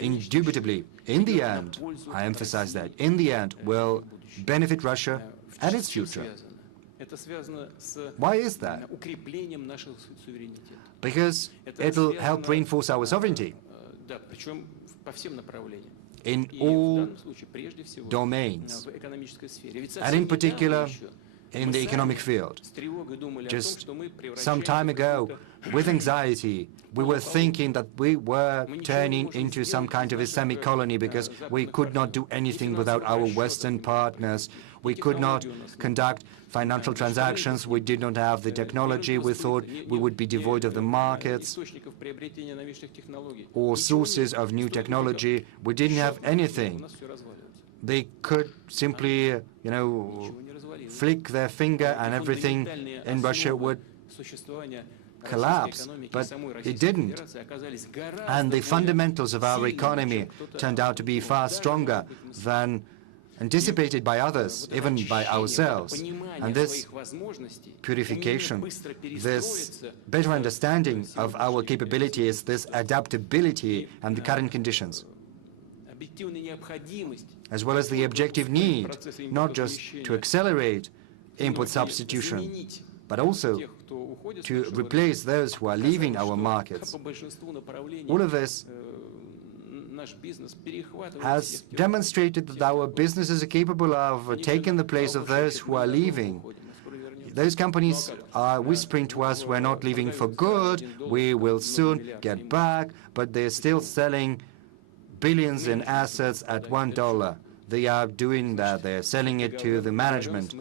indubitably, in the end, I emphasize that, in the end, will benefit Russia and its future. Why is that? Because it'll help reinforce our sovereignty in all domains, and in particular in the economic field. Just some time ago, with anxiety, we were thinking that we were turning into some kind of Islamic colony because we could not do anything without our Western partners. We could not conduct financial transactions. We did not have the technology. We thought we would be devoid of the markets or sources of new technology. We didn't have anything. They could simply, flick their finger and everything in Russia would collapse, but it didn't. And the fundamentals of our economy turned out to be far stronger than anticipated by others, even by ourselves. And this purification, this better understanding of our capabilities, this adaptability and the current conditions, as well as the objective need, not just to accelerate import substitution, but also to replace those who are leaving our markets. All of this has demonstrated that our businesses are capable of taking the place of those who are leaving. Those companies are whispering to us, we're not leaving for good, we will soon get back, but they're still selling billions in assets at $1. They are doing that, they're selling it to the management.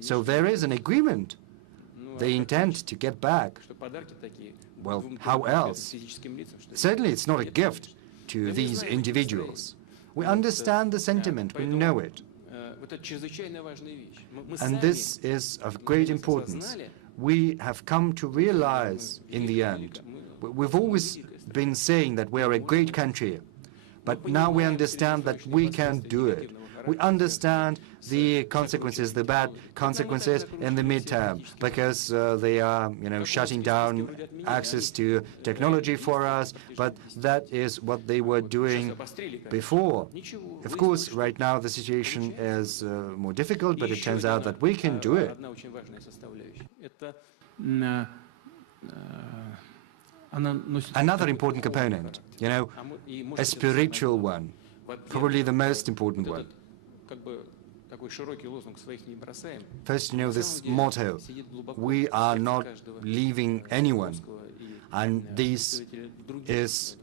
So there is an agreement. They intend to get back. Well, how else? Certainly it's not a gift to these individuals. We understand the sentiment, we know it. And this is of great importance. We have come to realize in the end, we've always been saying that we are a great country, but now we understand that we can do it. We understand the consequences, the bad consequences in the midterm, because they are, shutting down access to technology for us, but that is what they were doing before. Of course, right now the situation is more difficult, but it turns out that we can do it. Another important component, a spiritual one, probably the most important one. First, this motto, we are not leaving anyone, and this is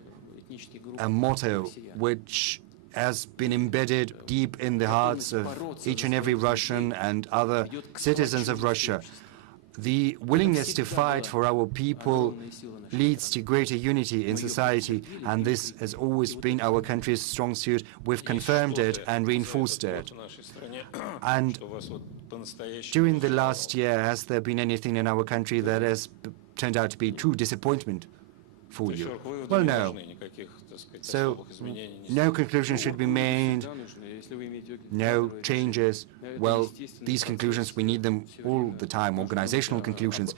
a motto which has been embedded deep in the hearts of each and every Russian and other citizens of Russia. The willingness to fight for our people leads to greater unity in society, and this has always been our country's strong suit. We've confirmed it and reinforced it. And during the last year, has there been anything in our country that has turned out to be true disappointment for you? Well, no. So, no conclusion should be made, no changes. Well, these conclusions, we need them all the time, organizational conclusions,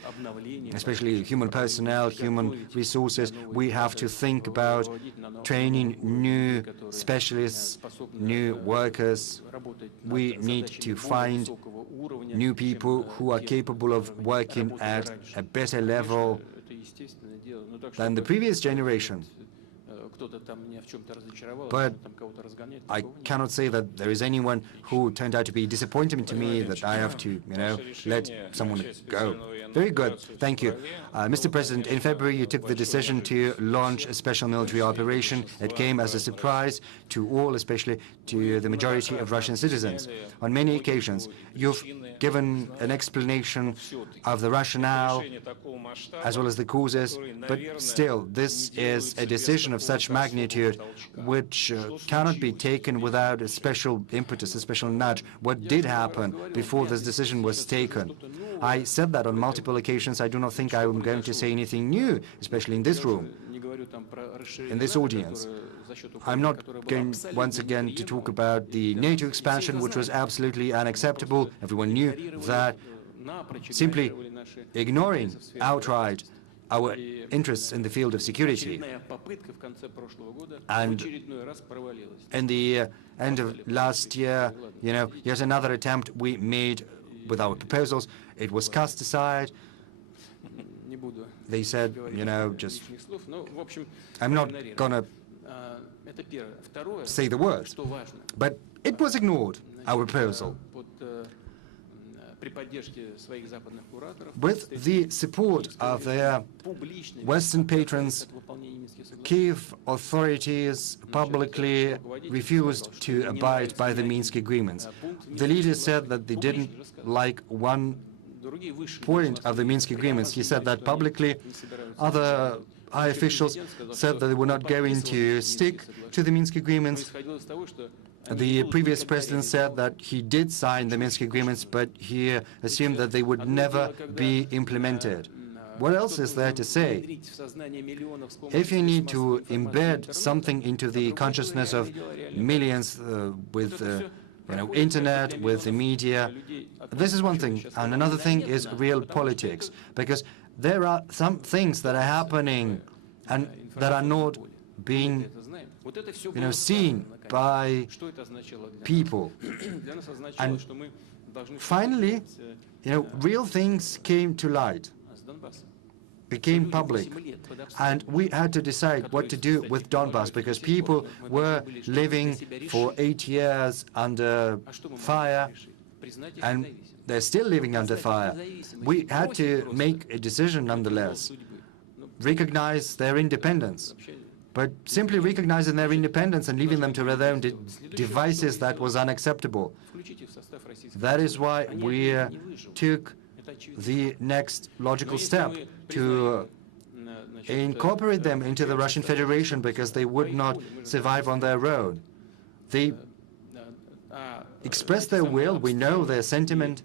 especially human personnel, human resources. We have to think about training new specialists, new workers. We need to find new people who are capable of working at a better level than the previous generation. But I cannot say that there is anyone who turned out to be disappointing to me that I have to, let someone go. Very good. Thank you. Mr. President, in February you took the decision to launch a special military operation. It came as a surprise to all, especially to the majority of Russian citizens. On many occasions, you've given an explanation of the rationale as well as the causes, but still, this is a decision of such magnitude which cannot be taken without a special impetus, a special nudge. What did happen before this decision was taken? I said that on multiple occasions. I do not think I am going to say anything new, especially in this room, in this audience. I'm not going once again to talk about the NATO expansion, which was absolutely unacceptable. Everyone knew that. Simply ignoring outright our interests in the field of security. And in the end of last year, yet another attempt we made with our proposals. It was cast aside. They said, just, I'm not gonna say the words, but it was ignored, our proposal. With the support of their Western patrons, Kiev authorities publicly refused to abide by the Minsk agreements. The leader said that they didn't like one point of the Minsk agreements. He said that publicly. Other high officials said that they were not going to stick to the Minsk agreements. The previous president said that he did sign the Minsk agreements, but he assumed that they would never be implemented. What else is there to say? If you need to embed something into the consciousness of millions with internet, with the media, this is one thing. And another thing is real politics, because there are some things that are happening and that are not being seen by people. And finally, real things came to light, became public, and we had to decide what to do with Donbass, because people were living for 8 years under fire, and they're still living under fire. We had to make a decision nonetheless, recognize their independence. But simply recognizing their independence and leaving them to their own devices, that was unacceptable. That is why we took the next logical step to incorporate them into the Russian Federation, because they would not survive on their own. They expressed their will, we know their sentiment,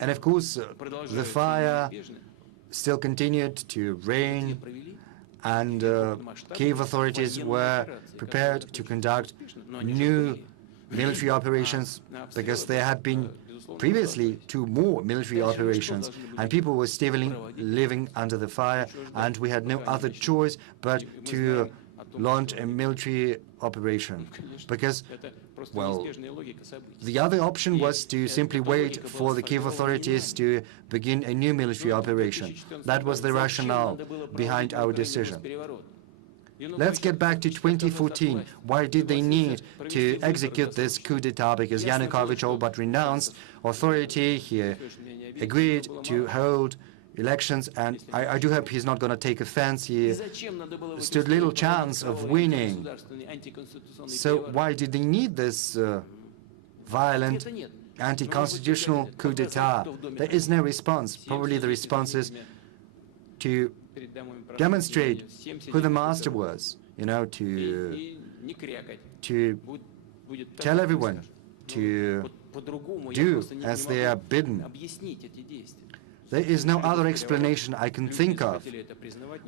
and of course the fire still continued to reign, and Kiev authorities were prepared to conduct new military operations, because there had been previously 2 more military operations, and people were still living under the fire, and we had no other choice but to launch a military operation, because, well, the other option was to simply wait for the Kiev authorities to begin a new military operation. That was the rationale behind our decision. Let's get back to 2014. Why did they need to execute this coup d'etat? Because Yanukovych all but renounced authority. He agreed to hold elections, and I do hope he's not going to take offense. He stood little chance of winning. So why did they need this violent, anti-constitutional coup d'etat? There is no response. Probably the response is to demonstrate who the master was, to tell everyone to do as they are bidden. There is no other explanation I can think of.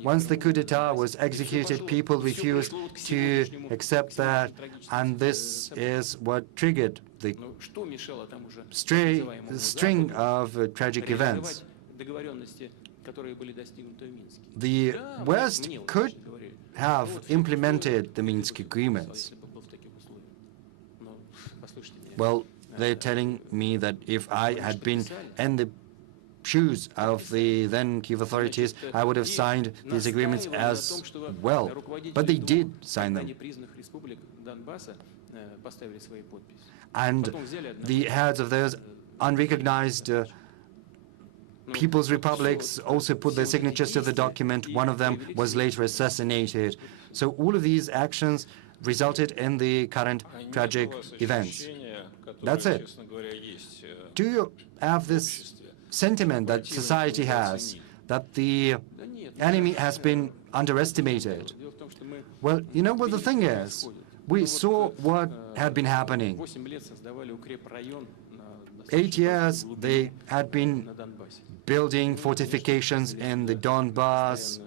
Once the coup d'etat was executed, people refused to accept that, and this is what triggered the string of tragic events. The West could have implemented the Minsk agreements. Well, they're telling me that if I had been in the shoes of the then Kiev authorities, I would have signed these agreements as well. But they did sign them. And the heads of those unrecognized People's Republics also put their signatures to the document. One of them was later assassinated. So all of these actions resulted in the current tragic events. That's it. Do you have this sentiment that society has, that the enemy has been underestimated? Well, you know what the thing is? We saw what had been happening. 8 years they had been building fortifications in the Donbass,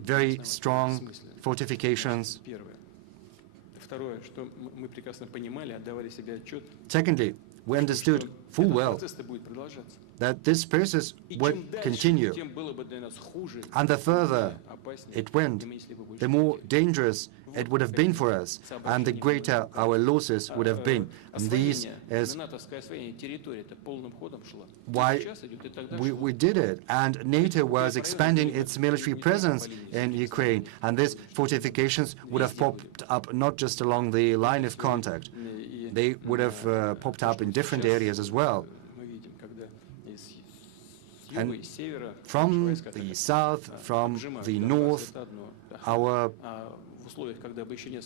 very strong fortifications. Secondly, we understood full well that this process would continue. And the further it went, the more dangerous it would have been for us, and the greater our losses would have been. And this is why we did it. And NATO was expanding its military presence in Ukraine, and these fortifications would have popped up not just along the line of contact. They would have popped up in different areas as well. And from the south, from the north, our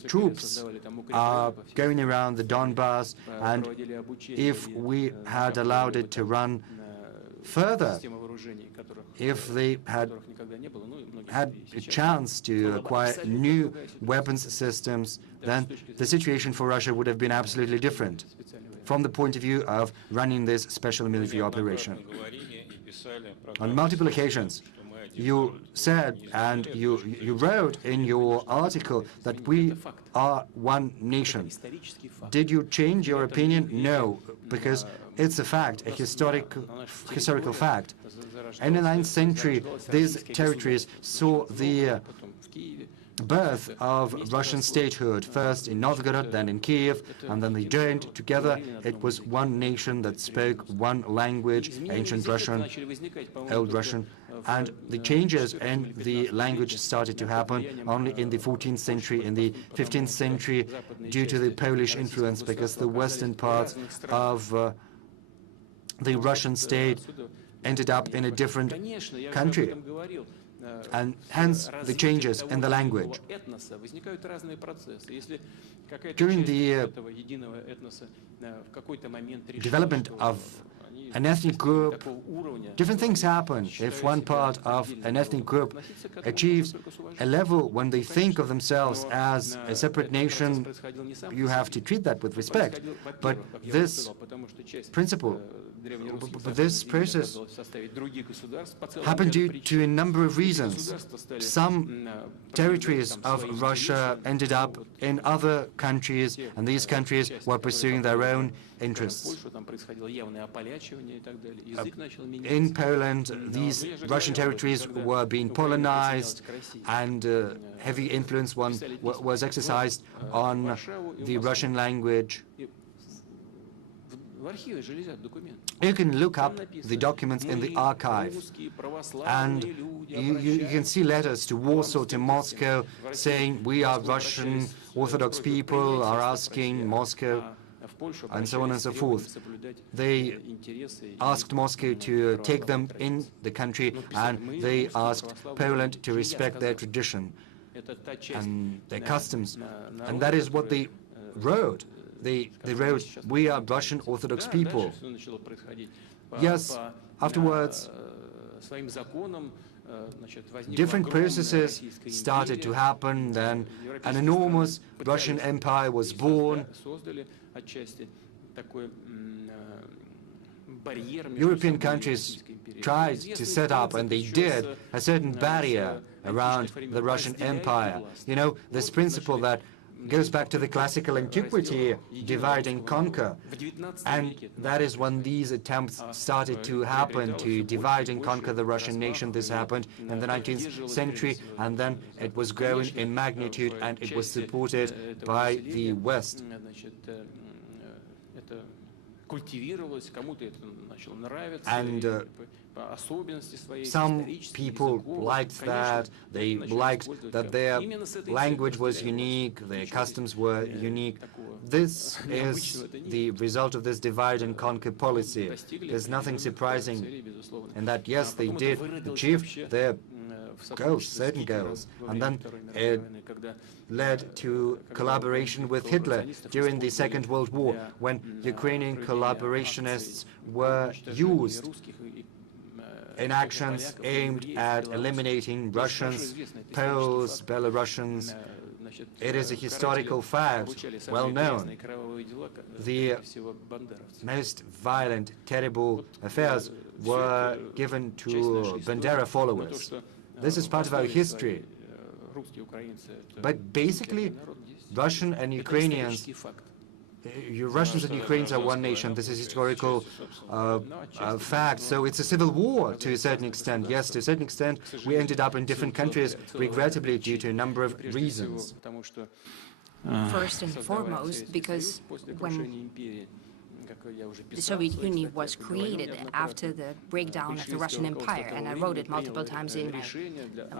troops are going around the Donbass, and if we had allowed it to run further, if they had had a chance to acquire new weapons systems, then the situation for Russia would have been absolutely different from the point of view of running this special military operation. On multiple occasions, you said and you wrote in your article that we are one nation. Did you change your opinion? No, because it's a fact, a historical fact. In the 9th century, these territories saw the birth of Russian statehood, first in Novgorod, then in Kiev, and then they joined together. It was one nation that spoke one language, ancient Russian, Old Russian, and the changes in the language started to happen only in the 14th century, in the 15th century, due to the Polish influence, because the western parts of the Russian state ended up in a different country. And hence the changes in the language. During the development of an ethnic group, different things happen. If one part of an ethnic group achieves a level when they think of themselves as a separate nation, you have to treat that with respect. But this principle, this process happened due to a number of reasons. Some territories of Russia ended up in other countries, and these countries were pursuing their own interests. In Poland, these Russian territories were being Polonized, and heavy influence was exercised on the Russian language. You can look up the documents in the archive, and you can see letters to Warsaw, to Moscow, saying we are Russian Orthodox people, are asking Moscow, and so on and so forth. They asked Moscow to take them in the country, and they asked Poland to respect their tradition and their customs. And that is what they wrote. They wrote, we are Russian Orthodox people. Yes, afterwards, different processes started to happen. Then an enormous Russian Empire was born. European countries tried to set up, and they did, a certain barrier around the Russian Empire. You know, this principle that goes back to the classical antiquity, divide and conquer. And that is when these attempts started to happen, to divide and conquer the Russian nation. This happened in the 19th century, and then it was growing in magnitude, and it was supported by the West. And some people liked that. They liked that their language was unique, their customs were unique. This is the result of this divide and conquer policy. There's nothing surprising in that. Yes, they did achieve their goals, certain goals, and then it led to collaboration with Hitler during the Second World War, when Ukrainian collaborationists were used in actions aimed at eliminating Russians, Poles, Belarusians. It is a historical fact, well known. The most violent, terrible affairs were given to Bandera followers. This is part of our history. But basically, Russian and Ukrainians, Russians and Ukrainians are one nation. This is historical fact. So it's a civil war to a certain extent. Yes, to a certain extent, we ended up in different countries, regrettably, due to a number of reasons. First and foremost, because when the Soviet Union was created after the breakdown of the Russian Empire, and I wrote it multiple times in my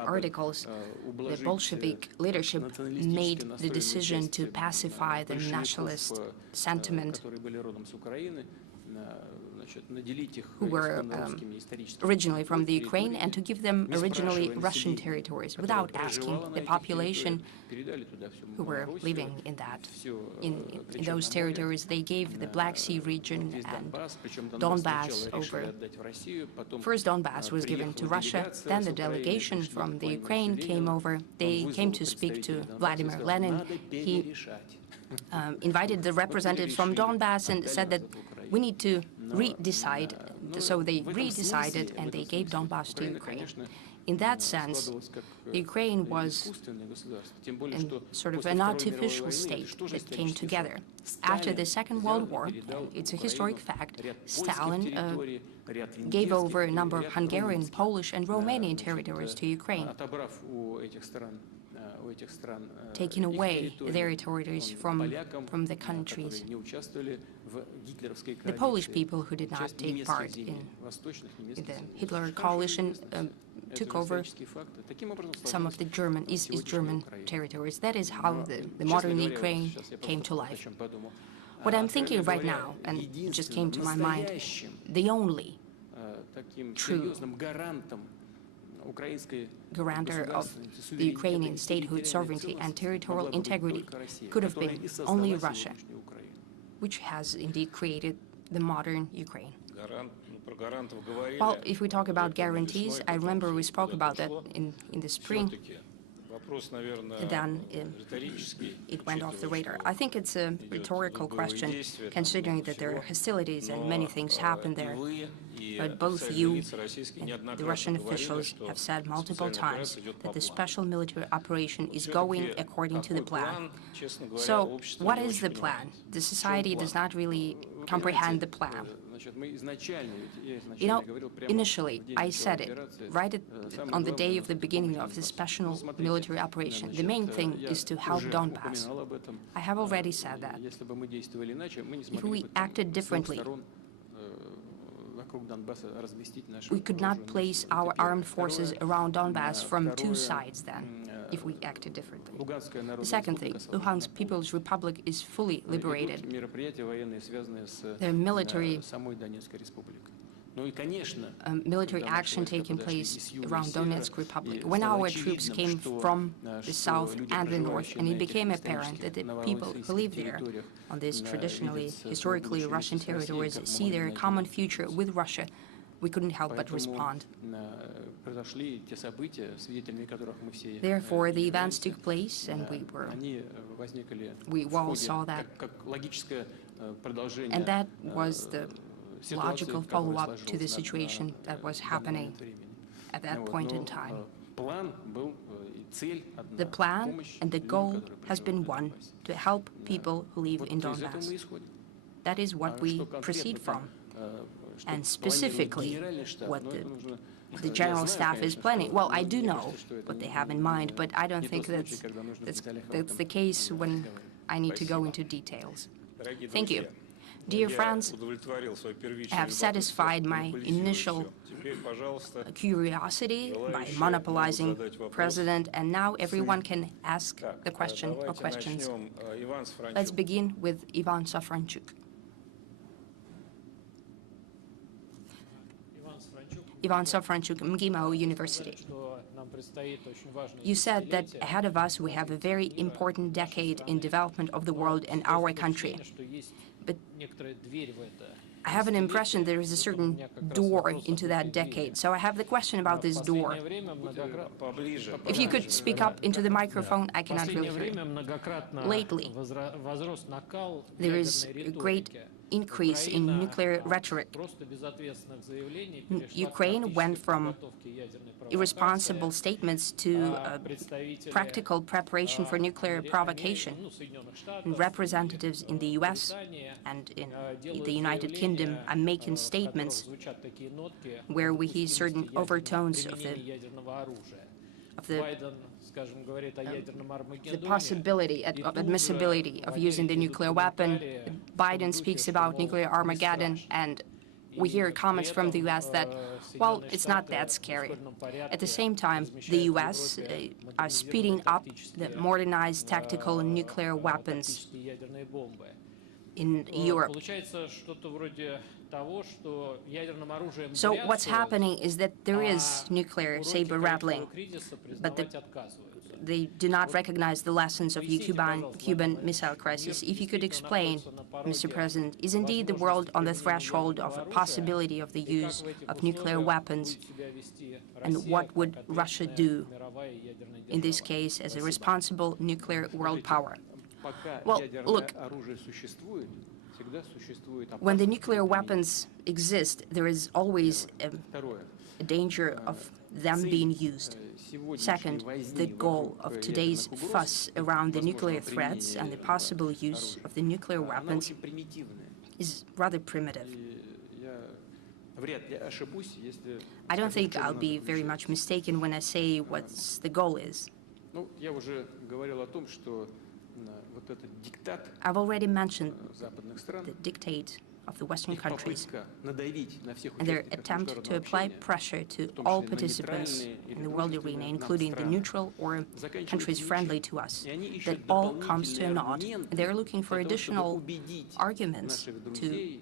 articles, the Bolshevik leadership made the decision to pacify the nationalist sentiment who were originally from the Ukraine, and to give them originally Russian territories without asking the population who were living in those territories. They gave the Black Sea region and Donbass over. First Donbass was given to Russia, then the delegation from the Ukraine came over. They came to speak to Vladimir Lenin. He invited the representatives from Donbass and said that we need to redecide. So they redecided and they gave Donbass to Ukraine. In that sense, the Ukraine was in sort of an artificial state that came together. After the Second World War, it's a historic fact, Stalin gave over a number of Hungarian, Polish, and Romanian territories to Ukraine, taking away their territories from the countries. The Polish people who did not take part in the Hitler coalition took over some of the East German territories. That is how the modern Ukraine came to life. What I'm thinking right now, and it just came to my mind, the only true guarantor of the Ukrainian statehood, sovereignty, and territorial integrity could have been only Russia, which has indeed created the modern Ukraine. Well, if we talk about guarantees, I remember we spoke about that in the spring. Then it went off the radar. I think it's a rhetorical question, considering that there are hostilities and many things happen there. But both you and the Russian officials have said multiple times that the special military operation is going according to the plan. So what is the plan? The society does not really comprehend the plan. You know, initially, I said it, on the day of the beginning of the special military operation. The main thing is to help Donbass. I have already said that. If we acted differently, we could not place our armed forces around Donbass from two sides then, if we acted differently. The second thing, Luhansk People's Republic is fully liberated. The military action taking place around Donetsk Republic. When our troops came from the south and the north, and it became apparent that the people who live there on these traditionally, historically Russian territories see their common future with Russia, we couldn't help but respond. Therefore, the events took place, and we all saw that. And that was the logical follow-up to the situation that was happening at that point in time. The plan and the goal has been one, to help people who live in Donbass. That is what we proceed from. And specifically, what the General Staff is planning. Well, I do know what they have in mind, but I don't think that's the case when I need to go into details. Thank you. Dear friends, I have satisfied my initial curiosity by monopolizing President, and now everyone can ask the question or questions. Let's begin with Ivan Safranchuk. Ivan Safranchuk, MGIMO University. You said that ahead of us we have a very important decade in development of the world and our country. But I have an impression there is a certain door into that decade. So I have the question about this door. If you could speak up into the microphone, I cannot really hear you. Lately, there is a great increase in nuclear rhetoric. Ukraine went from irresponsible statements to practical preparation for nuclear provocation. And representatives in the US and in the United Kingdom are making statements where we hear certain overtones of the possibility, of admissibility of using the nuclear weapon. Biden speaks about nuclear Armageddon, and we hear comments from the US that, well, it's not that scary. At the same time, the US are speeding up the modernized tactical nuclear weapons in Europe. So what's happening is that there is nuclear saber rattling, but they do not recognize the lessons of the Cuban Missile Crisis. If you could explain, Mr. President, is indeed the world on the threshold of a possibility of the use of nuclear weapons, and what would Russia do in this case as a responsible nuclear world power? Well, look, when the nuclear weapons exist, there is always a danger of them being used. Second, the goal of today's fuss around the nuclear threats and the possible use of the nuclear weapons is rather primitive. I don't think I'll be very much mistaken when I say what the goal is. I've already mentioned the dictate of the Western countries and their attempt to apply pressure to all participants in the world arena, including the neutral or countries friendly to us, that all comes to a naught. They're looking for additional arguments to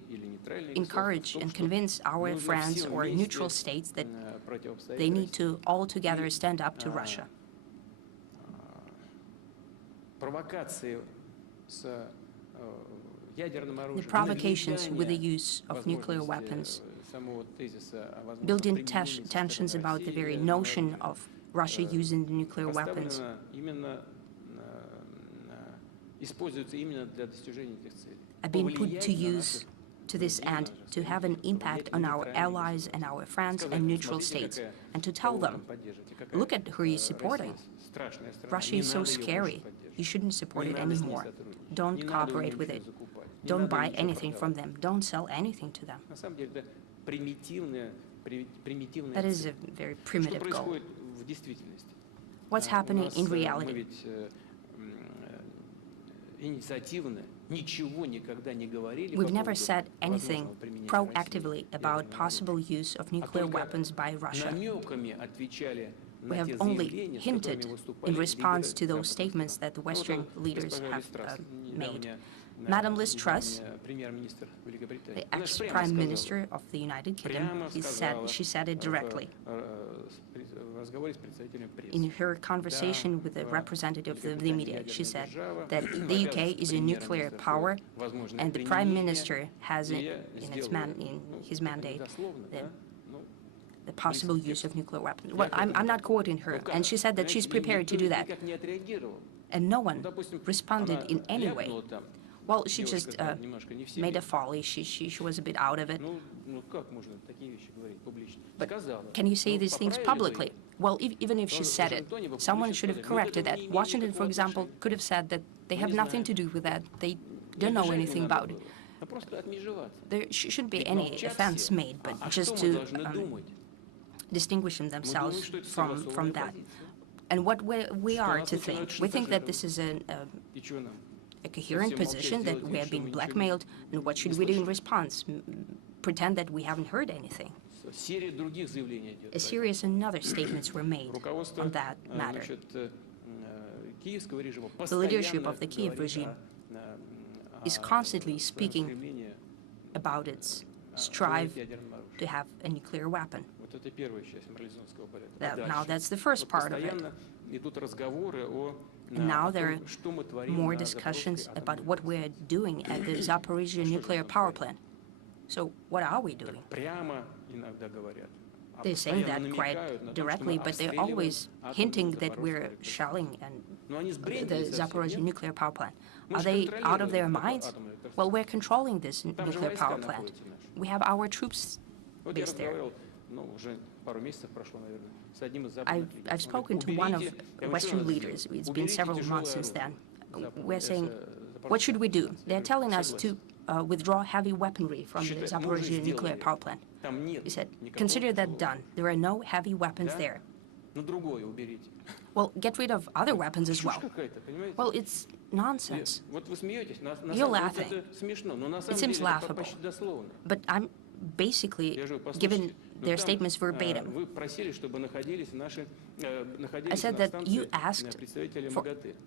encourage and convince our friends or neutral states that they need to all together stand up to Russia. The provocations with the use of nuclear weapons, building tensions about the very notion of Russia using the nuclear weapons, are being put to use to this end, to have an impact on our allies and our friends and neutral states, and to tell them, look at who you're supporting. Russia is so scary. You shouldn't support it anymore. Don't cooperate with it. Don't buy anything from them. Don't sell anything to them. That is a very primitive goal. What's happening in reality? We've never said anything proactively about possible use of nuclear weapons by Russia. We have only hinted in response to those statements that the Western leaders have made. Madam Liz Truss, the ex-Prime Minister of the United Kingdom, she said it directly in her conversation with a representative of the media. She said that the UK is a nuclear power, and the Prime Minister has in his mandate the possible use of nuclear weapons. Well, I'm not quoting her, and she said that she's prepared to do that. And no one responded in any way. Well, she just made a folly. She was a bit out of it. But can you say these things publicly? Well, even if she said it, someone should have corrected that. Washington, for example, could have said that they have nothing to do with that. They don't know anything about it. There shouldn't be any offense made, but just to distinguishing themselves from that. And what we are to think, we think that this is a coherent position, that we are being blackmailed, and what should we do in response? Pretend that we haven't heard anything. A series of other statements were made on that matter. The leadership of the Kiev regime is constantly speaking about its strive to have a nuclear weapon. Now that's the first part of it. And now there are more discussions about what we're doing at the Zaporizhzhia nuclear power plant. So what are we doing? They're saying that quite directly, but they're always hinting that we're shelling and the Zaporozhye nuclear power plant. Are they out of their minds? Well, we're controlling this nuclear power plant. We have our troops based there. I've spoken to one of Western leaders. It's been several months since then. We're saying, what should we do? They're telling us to withdraw heavy weaponry from the Zaporozhye nuclear power plant. He said, consider that done. There are no heavy weapons there. Well, get rid of other weapons as well. Well, it's nonsense. You're laughing. It seems laughable. But I'm basically giving their statements verbatim. I said that you asked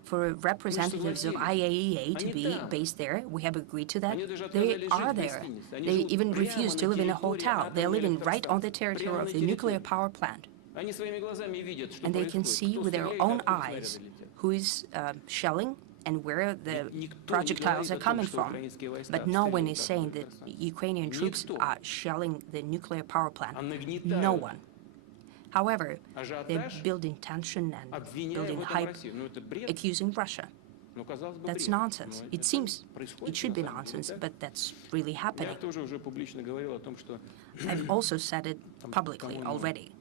for representatives of IAEA to be based there. We have agreed to that. They are there. They even refuse to live in a hotel. They're living right on the territory of the nuclear power plant. And they can see with their own eyes who is shelling and where the projectiles are coming from. But no one is saying that Ukrainian troops are shelling the nuclear power plant. No one. However, they're building tension and building hype, accusing Russia. That's nonsense. It seems it should be nonsense, but that's really happening. I've also said it publicly already.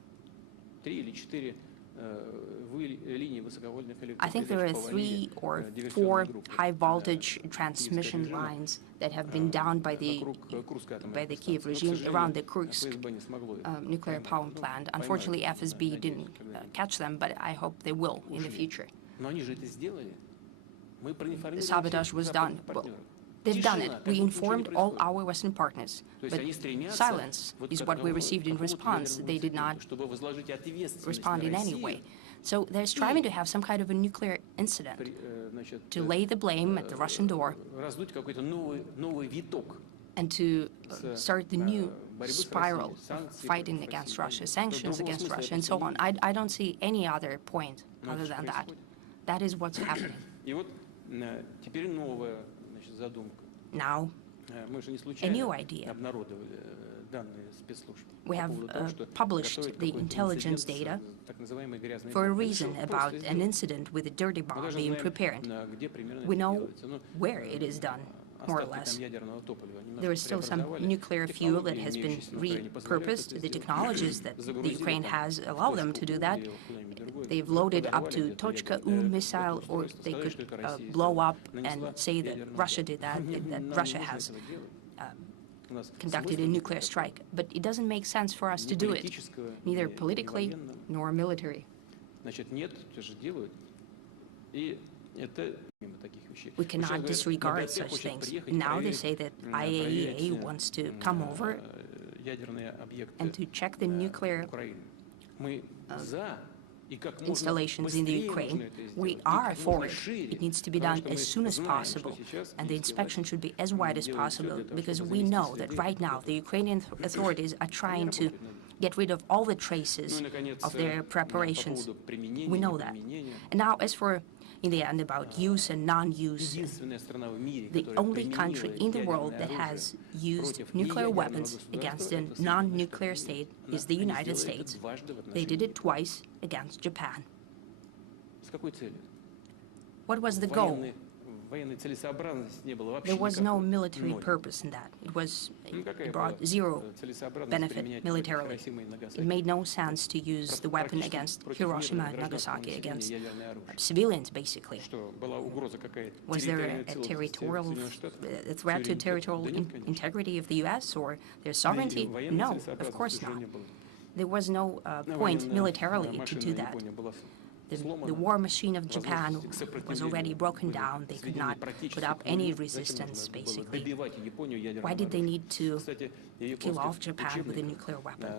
I think there are 3 or 4 high-voltage transmission lines that have been down by the Kiev regime around the Kursk nuclear power plant. Unfortunately, FSB didn't catch them, but I hope they will in the future. The sabotage was done. Well, they've done it. We informed all our Western partners. But silence is what we received in response. They did not respond in any way. So they're striving to have some kind of a nuclear incident, to lay the blame at the Russian door, and to start the new spiral of fighting against Russia, sanctions against Russia, and so on. I don't see any other point other than that. That is what's happening. Now, a new idea. We have published the intelligence data for a reason about an incident with a dirty bomb being prepared. We know where it is done, more or less. There is still some nuclear fuel that has been repurposed. The technologies that the Ukraine has allow them to do that. They've loaded up to Tochka U missile, or they could blow up and say that Russia did that, that Russia has conducted a nuclear strike. But it doesn't make sense for us to do it, neither politically nor military. We cannot disregard such things. Now they say that IAEA wants to come over and to check the nuclear installations in the Ukraine. We are for it. It needs to be done as soon as possible, and the inspection should be as wide as possible, because we know that right now the Ukrainian authorities are trying to get rid of all the traces of their preparations. We know that. And now, as for, in the end, about use and non-use, the only country in the world that has used nuclear weapons against a non-nuclear state is the United States. They did it twice against Japan. What was the goal? There was no military purpose in that. It brought zero benefit militarily. It made no sense to use the weapon against Hiroshima and Nagasaki, against civilians, basically. Was there a territorial threat to territorial integrity of the U.S. or their sovereignty? No, of course not. There was no point militarily to do that. The war machine of Japan was already broken down. They could not put up any resistance, basically. Why did they need to kill off Japan with a nuclear weapon?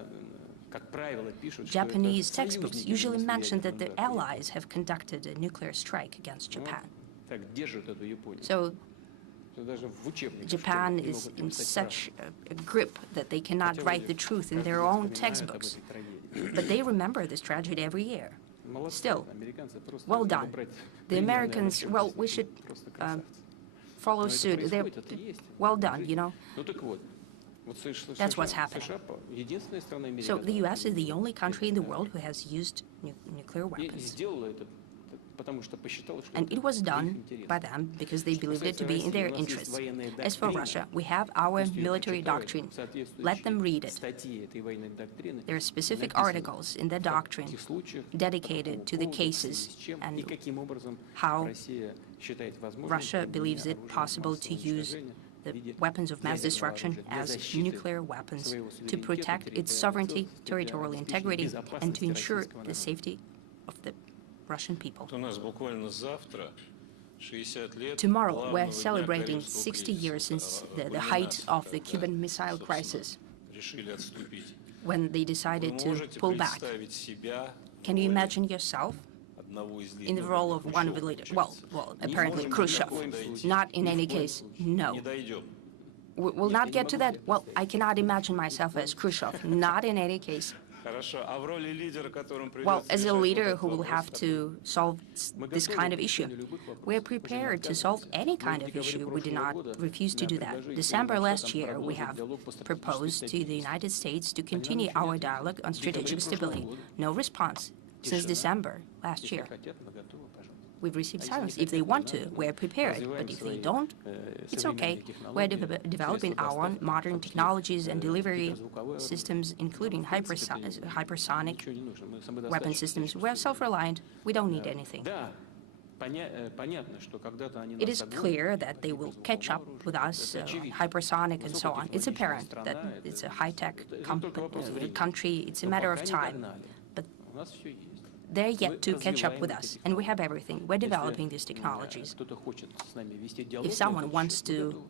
Japanese textbooks usually mention that the Allies have conducted a nuclear strike against Japan. So Japan is in such a grip that they cannot write the truth in their own textbooks. But they remember this tragedy every year. Still, well done. The Americans, well, we should follow suit. They're well done, you know. That's what's happening. So the U.S. is the only country in the world who has used nuclear weapons. And it was done by them because they believed it to be in their interests. As for Russia, we have our military doctrine. Let them read it. There are specific articles in the doctrine dedicated to the cases and how Russia believes it possible to use the weapons of mass destruction as nuclear weapons to protect its sovereignty, territorial integrity, and to ensure the safety of the Russian people. Tomorrow, we're celebrating 60 years since the height of the Cuban Missile Crisis, when they decided to pull back. Can you imagine yourself in the role of one of the leaders? Well, apparently Khrushchev. Not in any case, no. We'll not get to that. Well, I cannot imagine myself as Khrushchev. Not in any case. Well, as a leader who will have to solve this kind of issue, we're prepared to solve any kind of issue. We do not refuse to do that. December last year, we have proposed to the United States to continue our dialogue on strategic stability. No response since December last year. We've received silence. If they want to, we're prepared. But if they don't, it's okay. We're developing our own modern technologies and delivery systems, including hypersonic weapon systems. We're self-reliant. We don't need anything. It is clear that they will catch up with us, hypersonic and so on. It's apparent that it's a high-tech country. It's a matter of time. But they're yet to catch up with us, and we have everything. We're developing these technologies. If someone wants to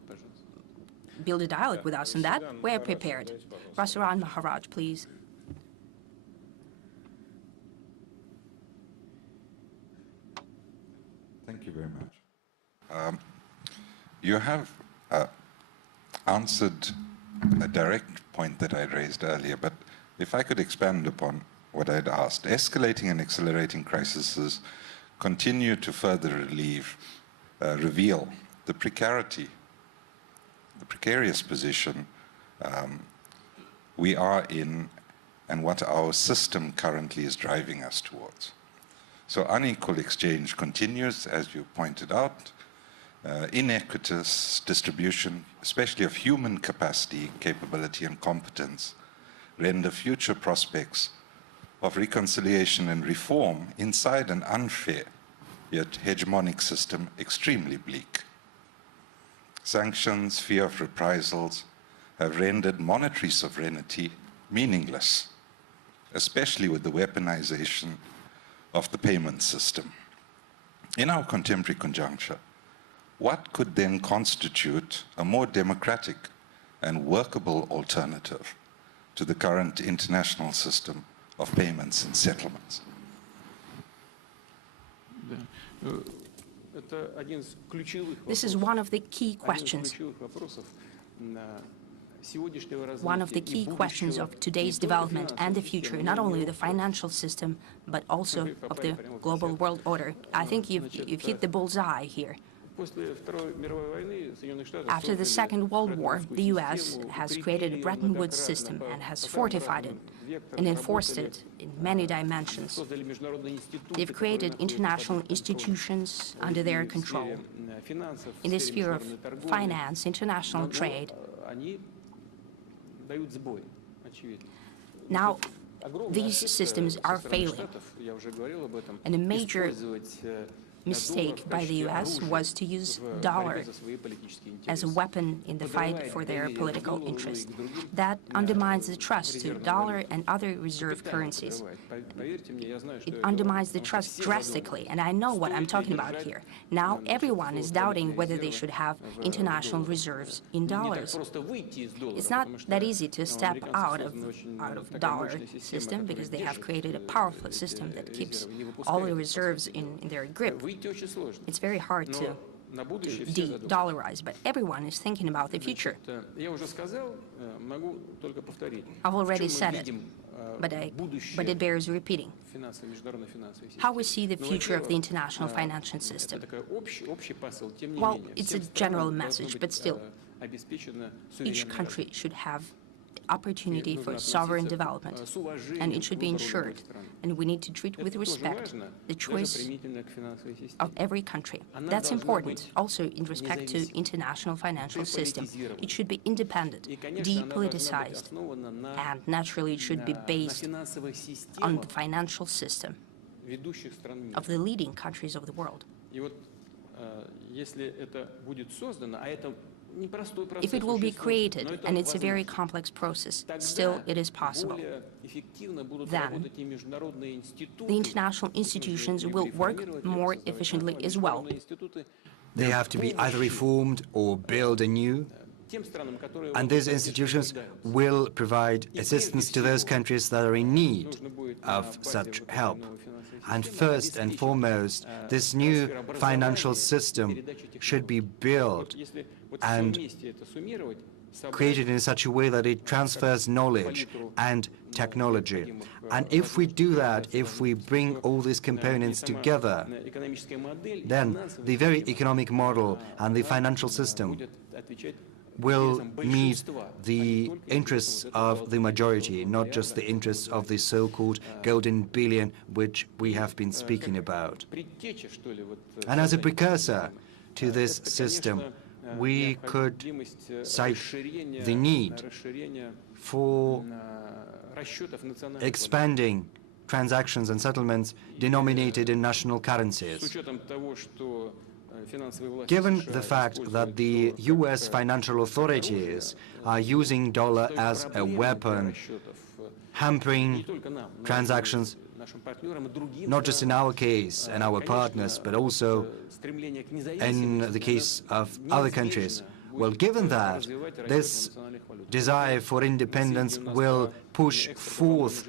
build a dialogue with us on that, we're prepared. Rasaran Maharaj, please. Thank you very much. You have answered a direct point that I raised earlier, but if I could expand upon what I'd asked. Escalating and accelerating crises continue to further reveal the precarity, the precarious position we are in and what our system currently is driving us towards. So unequal exchange continues, as you pointed out, inequitous distribution, especially of human capacity, capability, and competence, render future prospects of reconciliation and reform inside an unfair yet hegemonic system extremely bleak. Sanctions, fear of reprisals have rendered monetary sovereignty meaningless, especially with the weaponization of the payment system. In our contemporary conjuncture, what could then constitute a more democratic and workable alternative to the current international system of payments and settlements? This is one of the key questions. One of the key questions of today's development and the future, not only the financial system, but also of the global world order. I think you've hit the bullseye here. After the Second World War, the U.S. has created a Bretton Woods system and has fortified it and enforced it in many dimensions. They've created international institutions under their control. In the sphere of finance, international trade, now these systems are failing. And a major mistake by the U.S. was to use dollar as a weapon in the fight for their political interest. That undermines the trust to dollar and other reserve currencies. It undermines the trust drastically, and I know what I'm talking about here. Now everyone is doubting whether they should have international reserves in dollars. It's not that easy to step out of dollar system because they have created a powerful system that keeps all the reserves in their grip. It's very hard to de-dollarize, but everyone is thinking about the future. I've already said it, but it bears repeating. How we see the future of the international financial system. Well, it's a general message, but still, Each country should have opportunity for sovereign development, and it should be ensured. And we need to treat with respect the choice of every country. That's important. Also, in respect to international financial system, it should be independent, depoliticized, and naturally it should be based on the financial system of the leading countries of the world. If it will be created, and it's a very complex process, still it is possible, then the international institutions will work more efficiently as well. They have to be either reformed or built anew, and these institutions will provide assistance to those countries that are in need of such help. And first and foremost, this new financial system should be built and created in such a way that it transfers knowledge and technology. And if we do that, if we bring all these components together, then the very economic model and the financial system will meet the interests of the majority, not just the interests of the so-called golden billion, which we have been speaking about. And as a precursor to this system, we could cite the need for expanding transactions and settlements denominated in national currencies. Given the fact that the U.S. financial authorities are using dollar as a weapon, hampering transactions, not just in our case and our partners, but also in the case of other countries. Well, given that, this desire for independence will push forth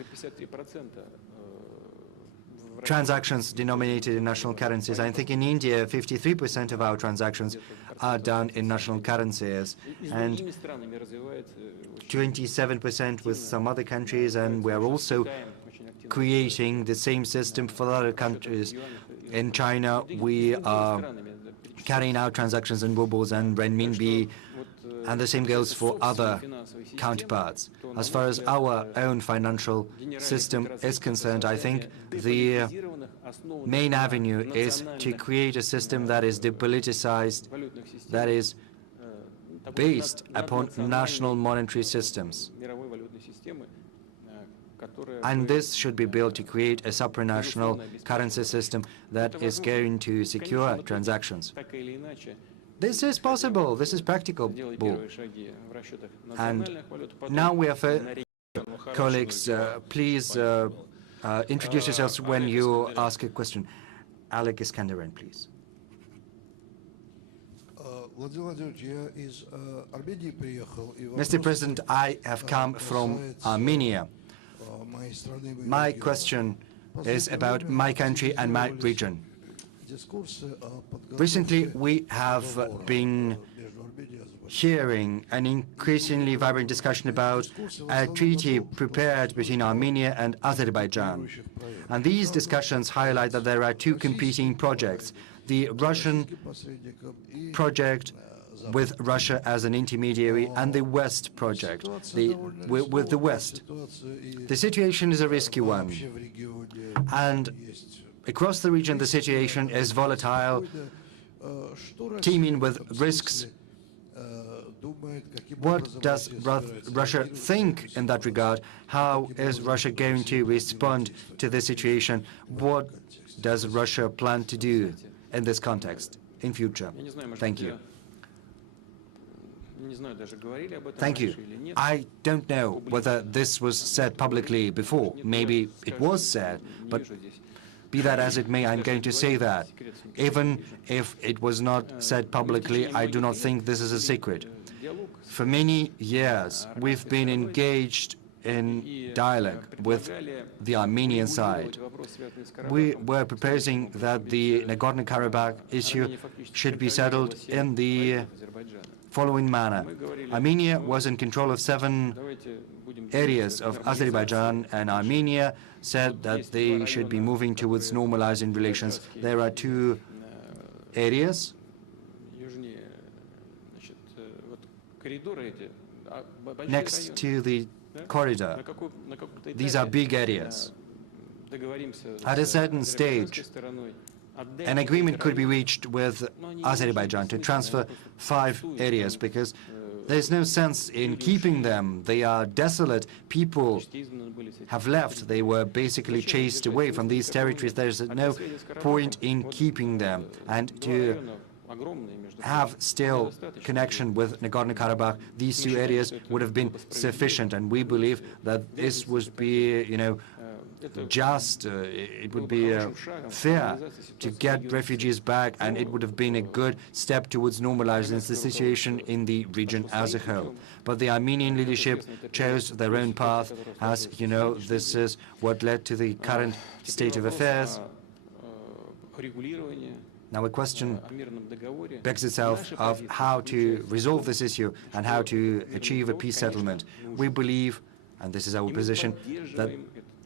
transactions denominated in national currencies. I think in India, 53% of our transactions are done in national currencies, and 27% with some other countries, and we are also creating the same system for other countries. In China, we are carrying out transactions in rubles and renminbi, and the same goes for other counterparts. As far as our own financial system is concerned, I think the main avenue is to create a system that is depoliticized, that is based upon national monetary systems. And this should be built to create a supranational currency system that is going to secure transactions. This is possible. This is practicable. And now we have colleagues, please introduce yourselves when you ask a question. Alec Iskandaran, please. Mr. President, I have come from Armenia. My question is about my country and my region. Recently, we have been hearing an increasingly vibrant discussion about a treaty prepared between Armenia and Azerbaijan. And these discussions highlight that there are two competing projects: the Russian project with Russia as an intermediary and the West project with the West. The situation is a risky one, and across the region the situation is volatile, teeming with risks. What does Russia think in that regard? How is Russia going to respond to the situation? What does Russia plan to do in this context in future? Thank you. Thank you. I don't know whether this was said publicly before. Maybe it was said, but be that as it may, I'm going to say that. Even if it was not said publicly, I do not think this is a secret. For many years, we've been engaged in dialogue with the Armenian side. We were proposing that the Nagorno-Karabakh issue should be settled in the following manner. Armenia was in control of 7 areas of Azerbaijan, and Armenia said that they should be moving towards normalizing relations. There are 2 areas next to the corridor. These are big areas. At a certain stage, an agreement could be reached with Azerbaijan to transfer 5 areas, because there's no sense in keeping them. They are desolate. People have left. They were basically chased away from these territories. There's no point in keeping them. And to have still connection with Nagorno-Karabakh, these 2 areas would have been sufficient. And we believe that this would be, just, it would be fair to get refugees back, and it would have been a good step towards normalizing the situation in the region as a whole. But the Armenian leadership chose their own path. As you know, this is what led to the current state of affairs. Now a question begs itself of how to resolve this issue and how to achieve a peace settlement. We believe, and this is our position, that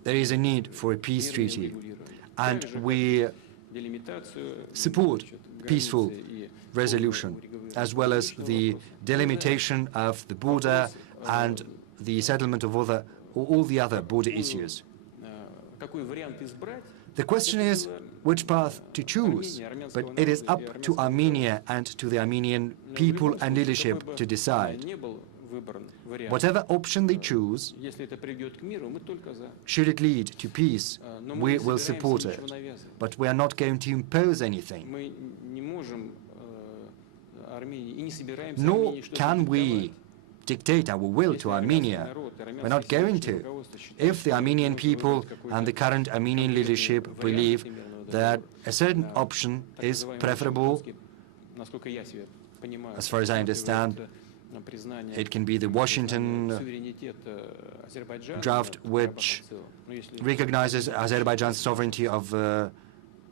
there is a need for a peace treaty, and we support peaceful resolution, as well as the delimitation of the border and the settlement of all the other border issues. The question is which path to choose, but it is up to Armenia and to the Armenian people and leadership to decide. Whatever option they choose, should it lead to peace, we will support it. But we are not going to impose anything. Nor can we dictate our will to Armenia. We're not going to. If the Armenian people and the current Armenian leadership believe that a certain option is preferable, as far as I understand, it can be the Washington draft, which recognizes Azerbaijan's sovereignty of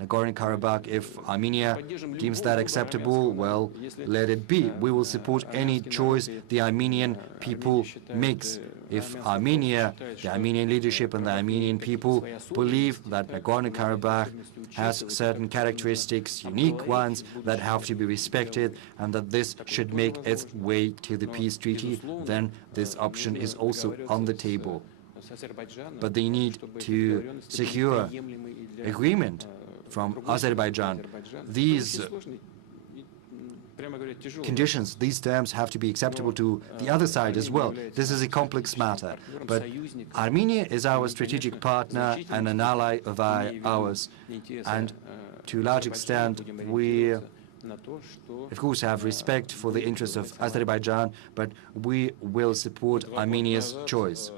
Nagorno-Karabakh. If Armenia deems that acceptable, well, let it be. We will support any choice the Armenian people makes. If Armenia, the Armenian leadership and the Armenian people believe that Nagorno-Karabakh has certain characteristics, unique ones, that have to be respected, and that this should make its way to the peace treaty, then this option is also on the table. But they need to secure agreement from Azerbaijan. These conditions, these terms have to be acceptable to the other side as well. This is a complex matter. But Armenia is our strategic partner and an ally of ours. And to a large extent, we, of course, have respect for the interests of Azerbaijan, but we will support Armenia's choice.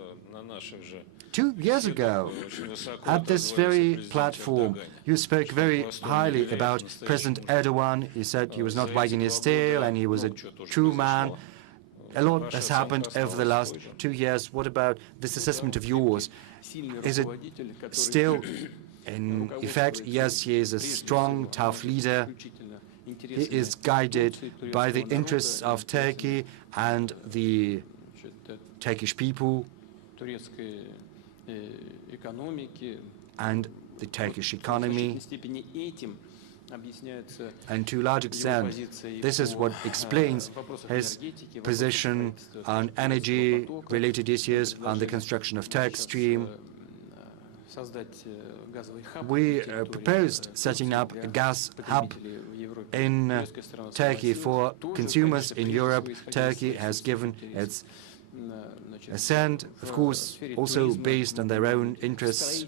2 years ago, at this very platform, you spoke very highly about President Erdogan. You said he was not wagging his tail and he was a true man. A lot has happened over the last 2 years. What about this assessment of yours? Is it still in effect? Yes, he is a strong, tough leader. He is guided by the interests of Turkey and the Turkish people and the Turkish economy. And to a large extent, this is what explains his position on energy-related issues, on the construction of Turk Stream. We proposed setting up a gas hub in Turkey for consumers in Europe. Turkey has given its assent, of course, also based on their own interests.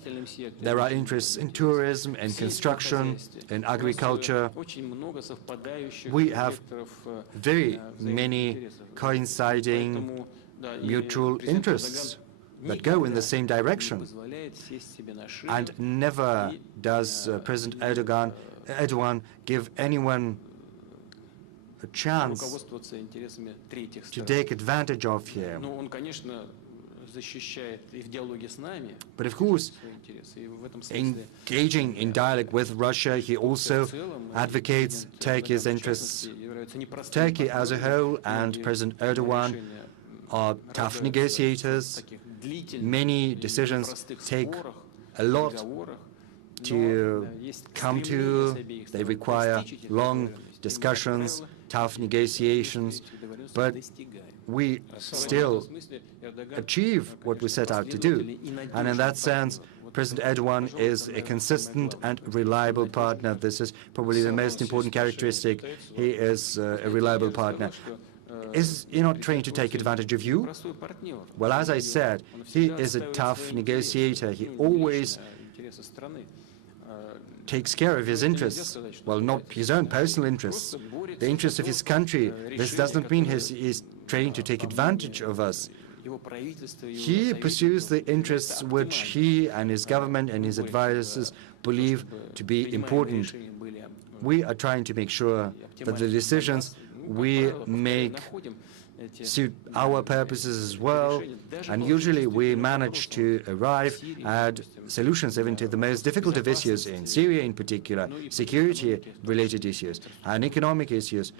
There are interests in tourism, in construction, in agriculture. We have very many coinciding mutual interests that go in the same direction. And never does President Erdogan give anyone a chance to take advantage of him. But of course, engaging in dialogue with Russia, he also advocates Turkey's interests. Turkey as a whole and President Erdogan are tough negotiators. Many decisions take a lot to come to. They require long discussions. tough negotiations, but we still achieve what we set out to do. And in that sense, President Erdogan is a consistent and reliable partner. This is probably the most important characteristic. He is a reliable partner. Is he not trying to take advantage of you? Well, as I said, he is a tough negotiator. He always takes care of his interests. Well, not his own personal interests, the interests of his country. This doesn't mean he's trying to take advantage of us. He pursues the interests which he and his government and his advisors believe to be important. We are trying to make sure that the decisions we make suit our purposes as well, and usually we manage to arrive at solutions even to the most difficult of issues in Syria in particular, security-related issues, and economic issues,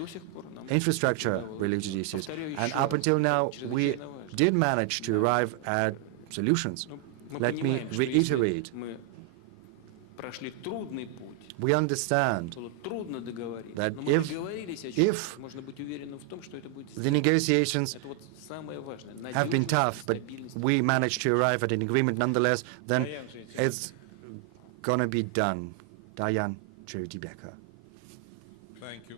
infrastructure-related issues. And up until now, we did manage to arrive at solutions. Let me reiterate. We understand that if the negotiations have been tough, but we managed to arrive at an agreement nonetheless, then it's going to be done. Dayan Charity-Becker. Thank you.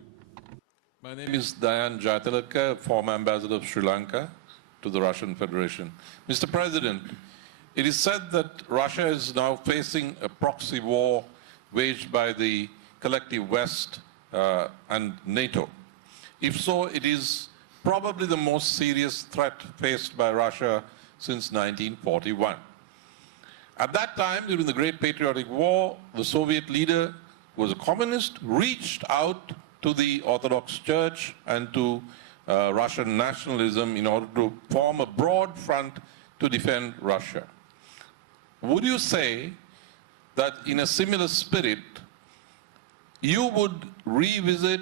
My name is Dayan Jaitilaka, former ambassador of Sri Lanka to the Russian Federation. Mr. President, it is said that Russia is now facing a proxy war waged by the collective West and NATO. If so, it is probably the most serious threat faced by Russia since 1941. At that time, during the Great Patriotic War, the Soviet leader, who was a communist, reached out to the Orthodox Church and to Russian nationalism in order to form a broad front to defend Russia. Would you say that in a similar spirit, you would revisit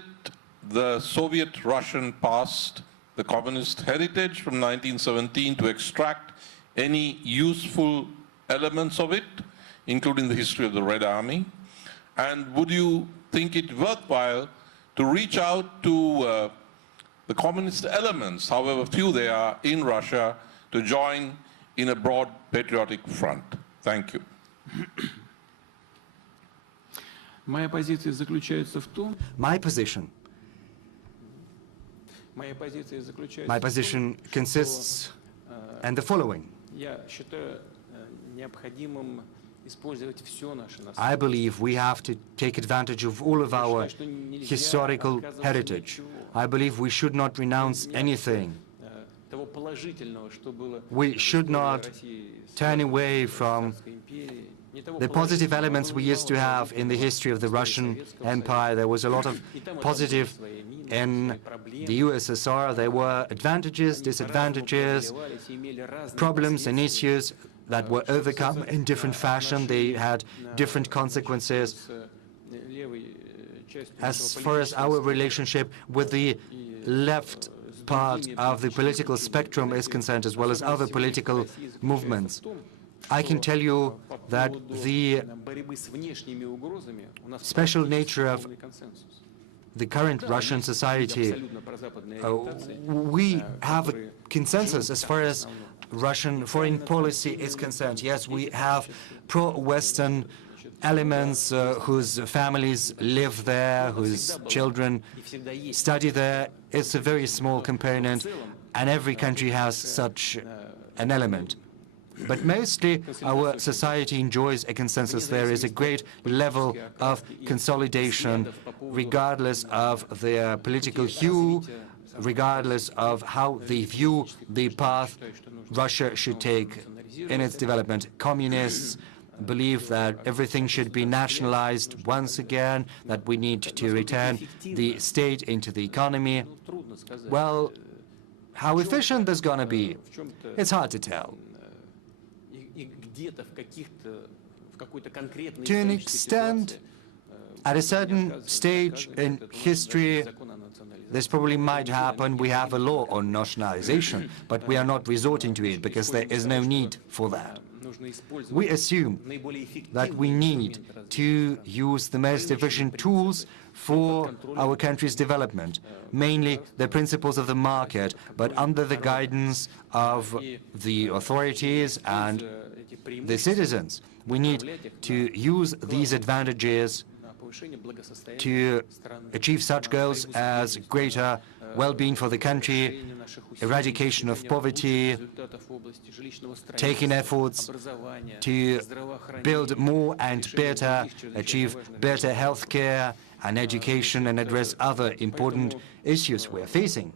the Soviet-Russian past, the communist heritage from 1917, to extract any useful elements of it, including the history of the Red Army? And would you think it worthwhile to reach out to the communist elements, however few they are in Russia, to join in a broad patriotic front? Thank you. My position consists in the following. I believe we have to take advantage of all of our historical heritage. I believe we should not renounce anything. We should not turn away from the positive elements we used to have in the history of the Russian Empire. There was a lot of positive in the USSR. There were advantages, disadvantages, problems and issues that were overcome in different fashion. They had different consequences. As far as our relationship with the left part of the political spectrum is concerned, as well as other political movements, I can tell you that the special nature of the current Russian society, we have a consensus as far as Russian foreign policy is concerned. Yes, we have pro-Western elements whose families live there, whose children study there. It's a very small component, and every country has such an element. But mostly our society enjoys a consensus. There is a great level of consolidation, regardless of their political hue, regardless of how they view the path Russia should take in its development. Communists believe that everything should be nationalized once again, that we need to return the state into the economy. Well, how efficient that's going to be, it's hard to tell. To an extent, at a certain stage in history, this probably might happen. We have a law on nationalization, but we are not resorting to it because there is no need for that. We assume that we need to use the most efficient tools for our country's development, mainly the principles of the market, but under the guidance of the authorities and the citizens. We need to use these advantages to achieve such goals as greater well-being for the country, eradication of poverty, taking efforts to build more and better, achieve better health care and education, and address other important issues we are facing.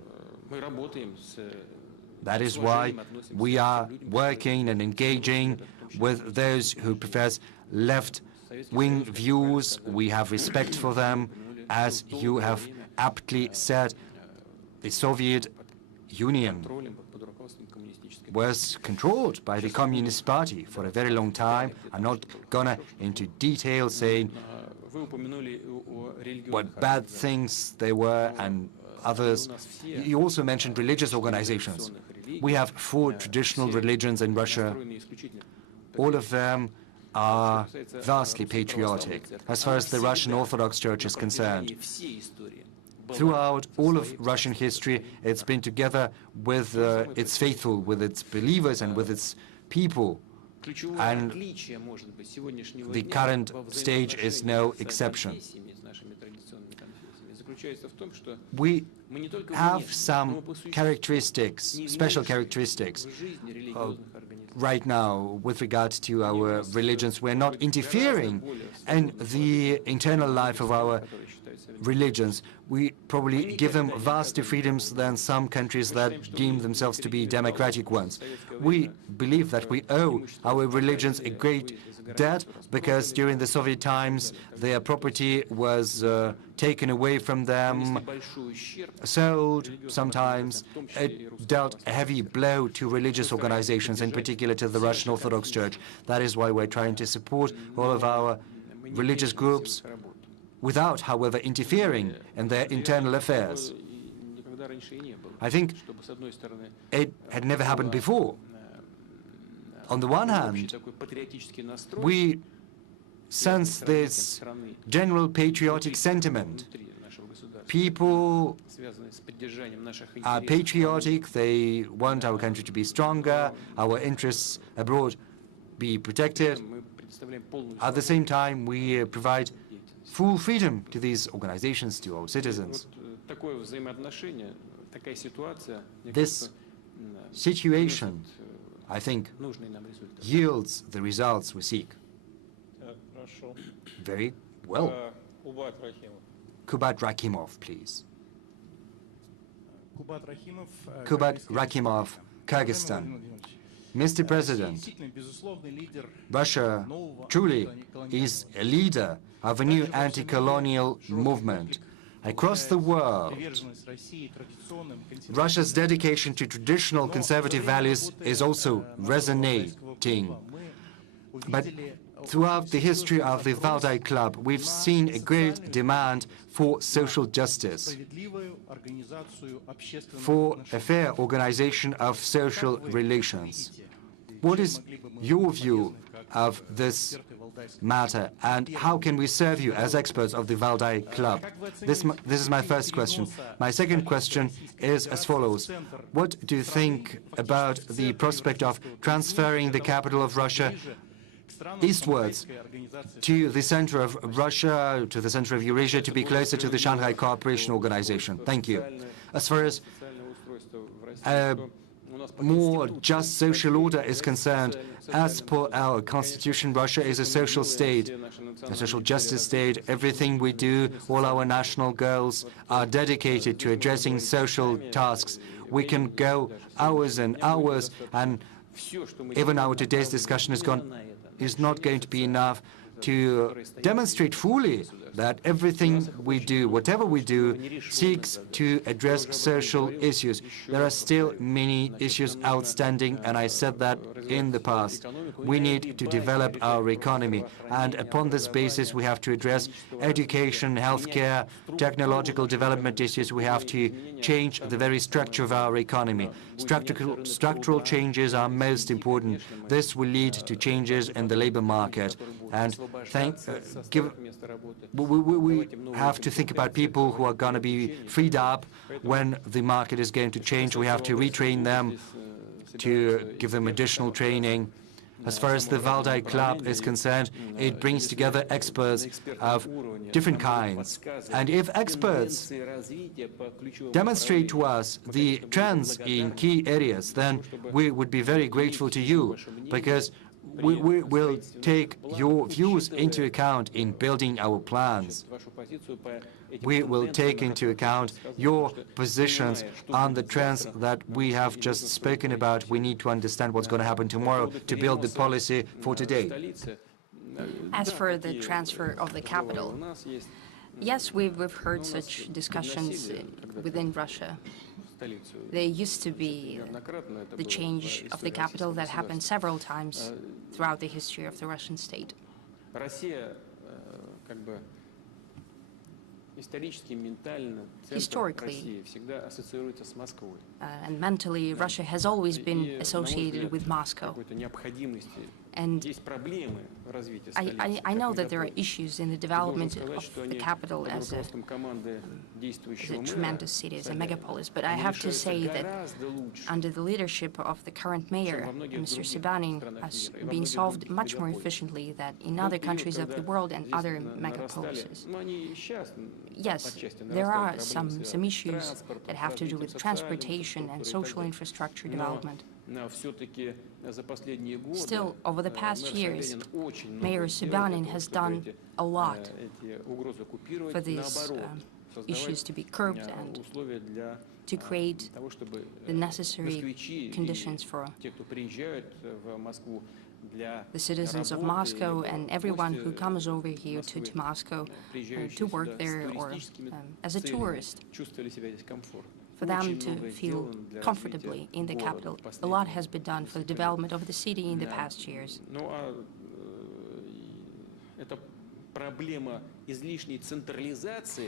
That is why we are working and engaging with those who profess left-wing views. We have respect for them. As you have aptly said, the Soviet Union was controlled by the Communist Party for a very long time. I'm not gonna into detail saying what bad things they were and others. You also mentioned religious organizations. We have 4 traditional religions in Russia. All of them are vastly patriotic. As far as the Russian Orthodox Church is concerned, throughout all of Russian history, it's been together with its faithful, with its believers and with its people. And the current stage is no exception. We have some characteristics, special characteristics right now with regard to our religions. We're not interfering in the internal life of our religions. We probably give them vaster freedoms than some countries that deem themselves to be democratic ones. We believe that we owe our religions a great debt because during the Soviet times their property was taken away from them, sold sometimes. It dealt a heavy blow to religious organizations, in particular to the Russian Orthodox Church. That is why we're trying to support all of our religious groups without, however, interfering in their internal affairs. I think it had never happened before. On the one hand, we sense this general patriotic sentiment. People are patriotic, they want our country to be stronger, our interests abroad be protected. At the same time, we provide full freedom to these organizations, to our citizens. This situation, I think, yields the results we seek. Very well. Kubat Rakimov, please. Kubat Rakimov, Kyrgyzstan. Mr. President, Russia truly is a leader of a new anti-colonial movement. Across the world, Russia's dedication to traditional conservative values is also resonating. But throughout the history of the Valdai Club, we've seen a great demand for social justice, for a fair organization of social relations. What is your view of this matter, and how can we serve you as experts of the Valdai Club? This is my first question. My second question is as follows. What do you think about the prospect of transferring the capital of Russia eastwards to the center of Russia, to the center of Eurasia, to be closer to the Shanghai Cooperation Organization? Thank you. As far as more just social order is concerned, as per our constitution, Russia is a social state, a social justice state. Everything we do, all our national goals are dedicated to addressing social tasks. We can go hours and hours, and even our today's discussion is not going to be enough to demonstrate fully that everything we do, whatever we do, seeks to address social issues. There are still many issues outstanding, and I said that in the past. We need to develop our economy, and upon this basis we have to address education, healthcare, technological development issues. We have to change the very structure of our economy. Structural changes are most important. This will lead to changes in the labor market. And we have to think about people who are going to be freed up when the market is going to change. We have to retrain them, to give them additional training. As far as the Valdai Club is concerned, it brings together experts of different kinds. And if experts demonstrate to us the trends in key areas, then we would be very grateful to you, because we will take your views into account in building our plans. We will take into account your positions on the trends that we have just spoken about. We need to understand what's going to happen tomorrow to build the policy for today. As for the transfer of the capital, yes, we've heard such discussions within Russia. There used to be the change of the capital that happened several times throughout the history of the Russian state. Historically and mentally, Russia has always been associated with Moscow. And I know that there are issues in the development of the capital as a tremendous city, as a megapolis, but I have to say that under the leadership of the current mayor, Mr. Sobyanin, has been solved much more efficiently than in other countries of the world and other megapolises. Yes, there are some issues that have to do with transportation and social infrastructure development. Still, over the past years, Mayor Sobyanin has done a lot for these issues to be curbed and to create the necessary conditions for the citizens of Moscow and everyone who comes over here to Moscow to work there or as a tourist, for them to feel comfortably in the capital. A lot has been done for the development of the city in the past years.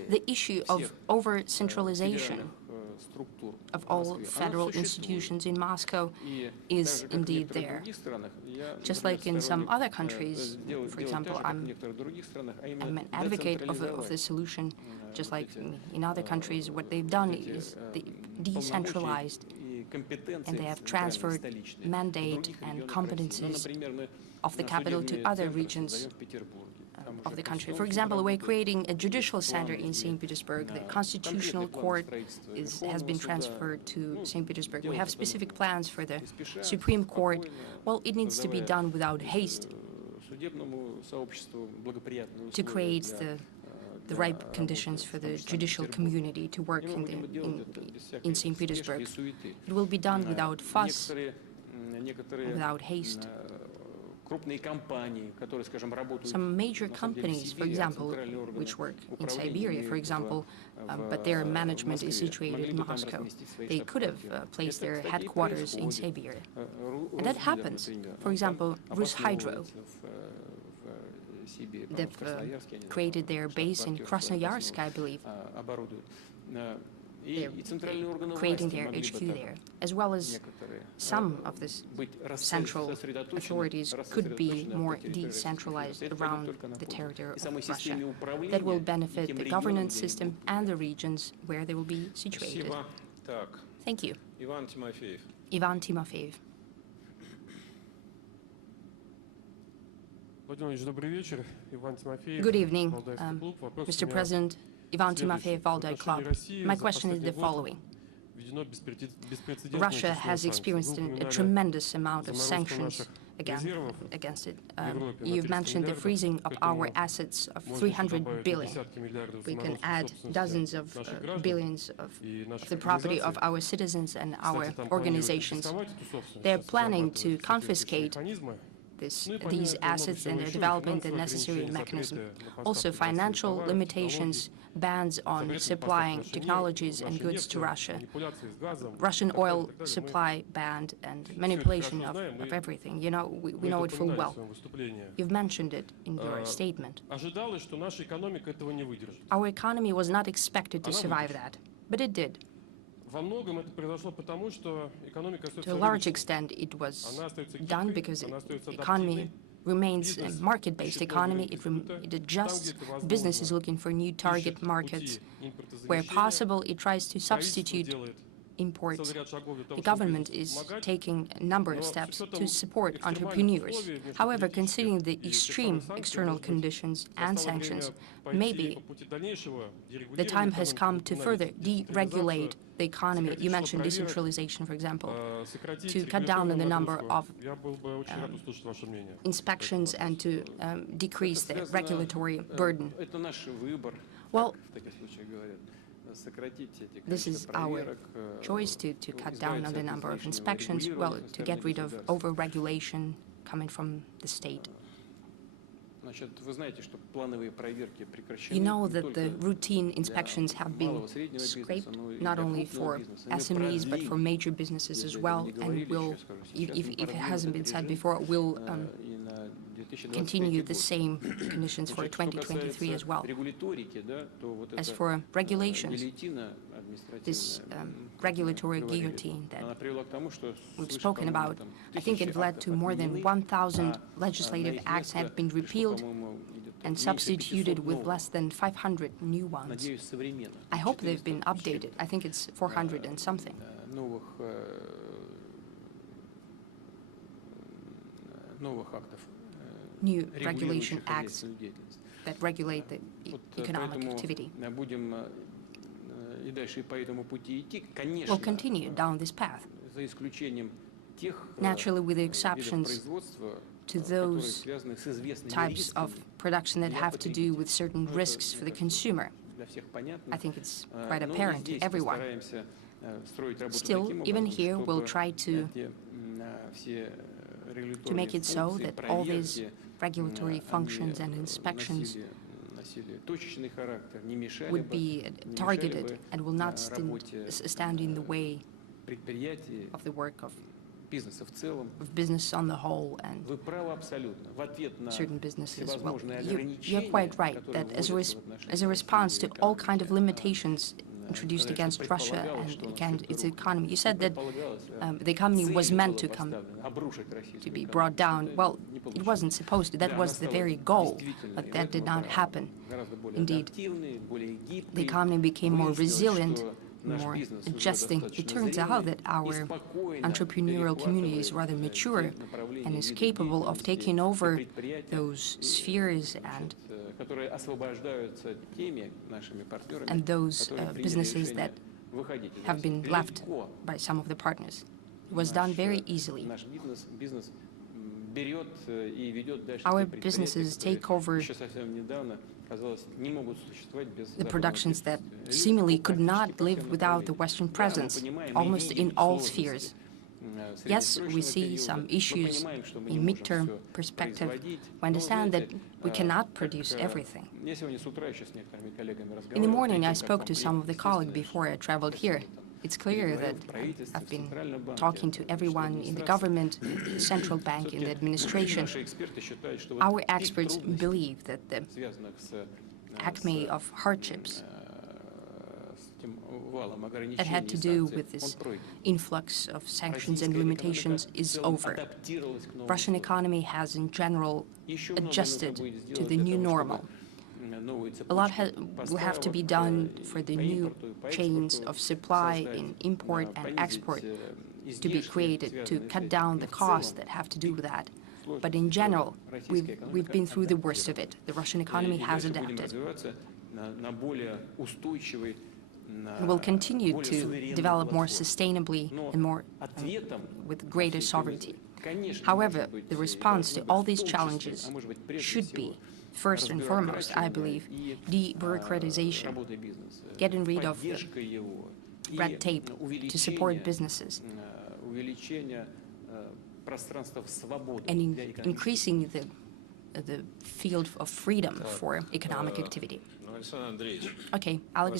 The issue of over-centralization of all federal institutions in Moscow is indeed there. Just like in some other countries, for example, I'm an advocate of the solution. Just like in other countries, what they've done is they decentralized and they have transferred mandate and competences of the capital to other regions of the country. For example, we're creating a judicial center in St. Petersburg. The Constitutional Court has been transferred to St. Petersburg. We have specific plans for the Supreme Court. Well, it needs to be done without haste to create the right conditions for the judicial community to work in St. Petersburg. It will be done without fuss, without haste. Some major companies, for example, which work in Siberia, for example, but their management is situated in Moscow. They could have placed their headquarters in Siberia. And that happens. For example, Rushydro. They've created their base in Krasnoyarsk, I believe. They're creating their HQ there, as well as some of the central authorities could be more decentralized around the territory of Russia. That will benefit the governance system and the regions where they will be situated. Thank you. Ivan Timofeyev. Good evening, Mr. President. Ivan Timofeyev, Valdai Club. My question is the following. Russia has experienced a tremendous amount of sanctions against it. You've mentioned the freezing of our assets of 300 billion. We can add dozens of billions of the property of our citizens and our organizations. They're planning to confiscate these assets and their development and necessary mechanism. Also, financial limitations, bans on supplying technologies and goods to Russia, Russian oil supply banned, and manipulation of everything. You know, we know it full well. You've mentioned it in your statement. Our economy was not expected to survive that, but it did. To a large extent, it was done because the economy remains a market-based economy. It adjusts. Business is looking for new target markets. Where possible, it tries to substitute imports. The government is taking a number of steps to support entrepreneurs. However, considering the extreme external conditions and sanctions, maybe the time has come to further deregulate the economy. You mentioned decentralization, for example, to cut down on the number of inspections and to decrease the regulatory burden. Well, this is our choice to cut down on the number of inspections, well, to get rid of over-regulation coming from the state. You know that the routine inspections have been scrapped, not only for SMEs, but for major businesses as well, and will, if it hasn't been said before, will continue the same conditions for 2023 as well. As for regulations, this regulatory guillotine that we've spoken about, I think it led to more than 1,000 legislative acts have been repealed and substituted with less than 500 new ones. I hope they've been updated. I think it's 400 and something. New regulation acts that regulate the economic activity. We'll continue down this path, naturally with the exceptions to those types of production that have to do with certain risks for the consumer. I think it's quite apparent to everyone. Still, even here, we'll try to make it so that all these regulatory functions and inspections would be targeted and will not stand in the way of the work of business on the whole and certain businesses. Well, you're quite right that as a response to all kinds of limitations introduced against Russia and against its economy, you said that the economy was meant to be brought down. Well, it wasn't supposed to. That was the very goal, but that did not happen. Indeed, the economy became more resilient, more adjusting. It turns out that our entrepreneurial community is rather mature and is capable of taking over those spheres and those businesses that have been left by some of the partners. It was done very easily. Our businesses take over the productions that seemingly could not live without the Western presence, almost in all spheres. Yes, we see some issues in midterm perspective. We understand that we cannot produce everything. In the morning, I spoke to some of the colleagues before I traveled here. It's clear that I've been talking to everyone in the government, the central bank, in the administration. Our experts believe that the acme of hardships that had to do with this influx of sanctions and limitations is over. Russian economy has, in general, adjusted to the new normal. A lot will have to be done for the new chains of supply in import and export to be created, to cut down the costs that have to do with that. But in general, we've been through the worst of it. The Russian economy has adapted. We will continue to develop more sustainably and more with greater sovereignty. However, the response to all these challenges should be, first and foremost, I believe, de-bureaucratization, getting rid of red tape to support businesses, and increasing the field of freedom for economic activity. Александр Андреевич, Okay, Alexander.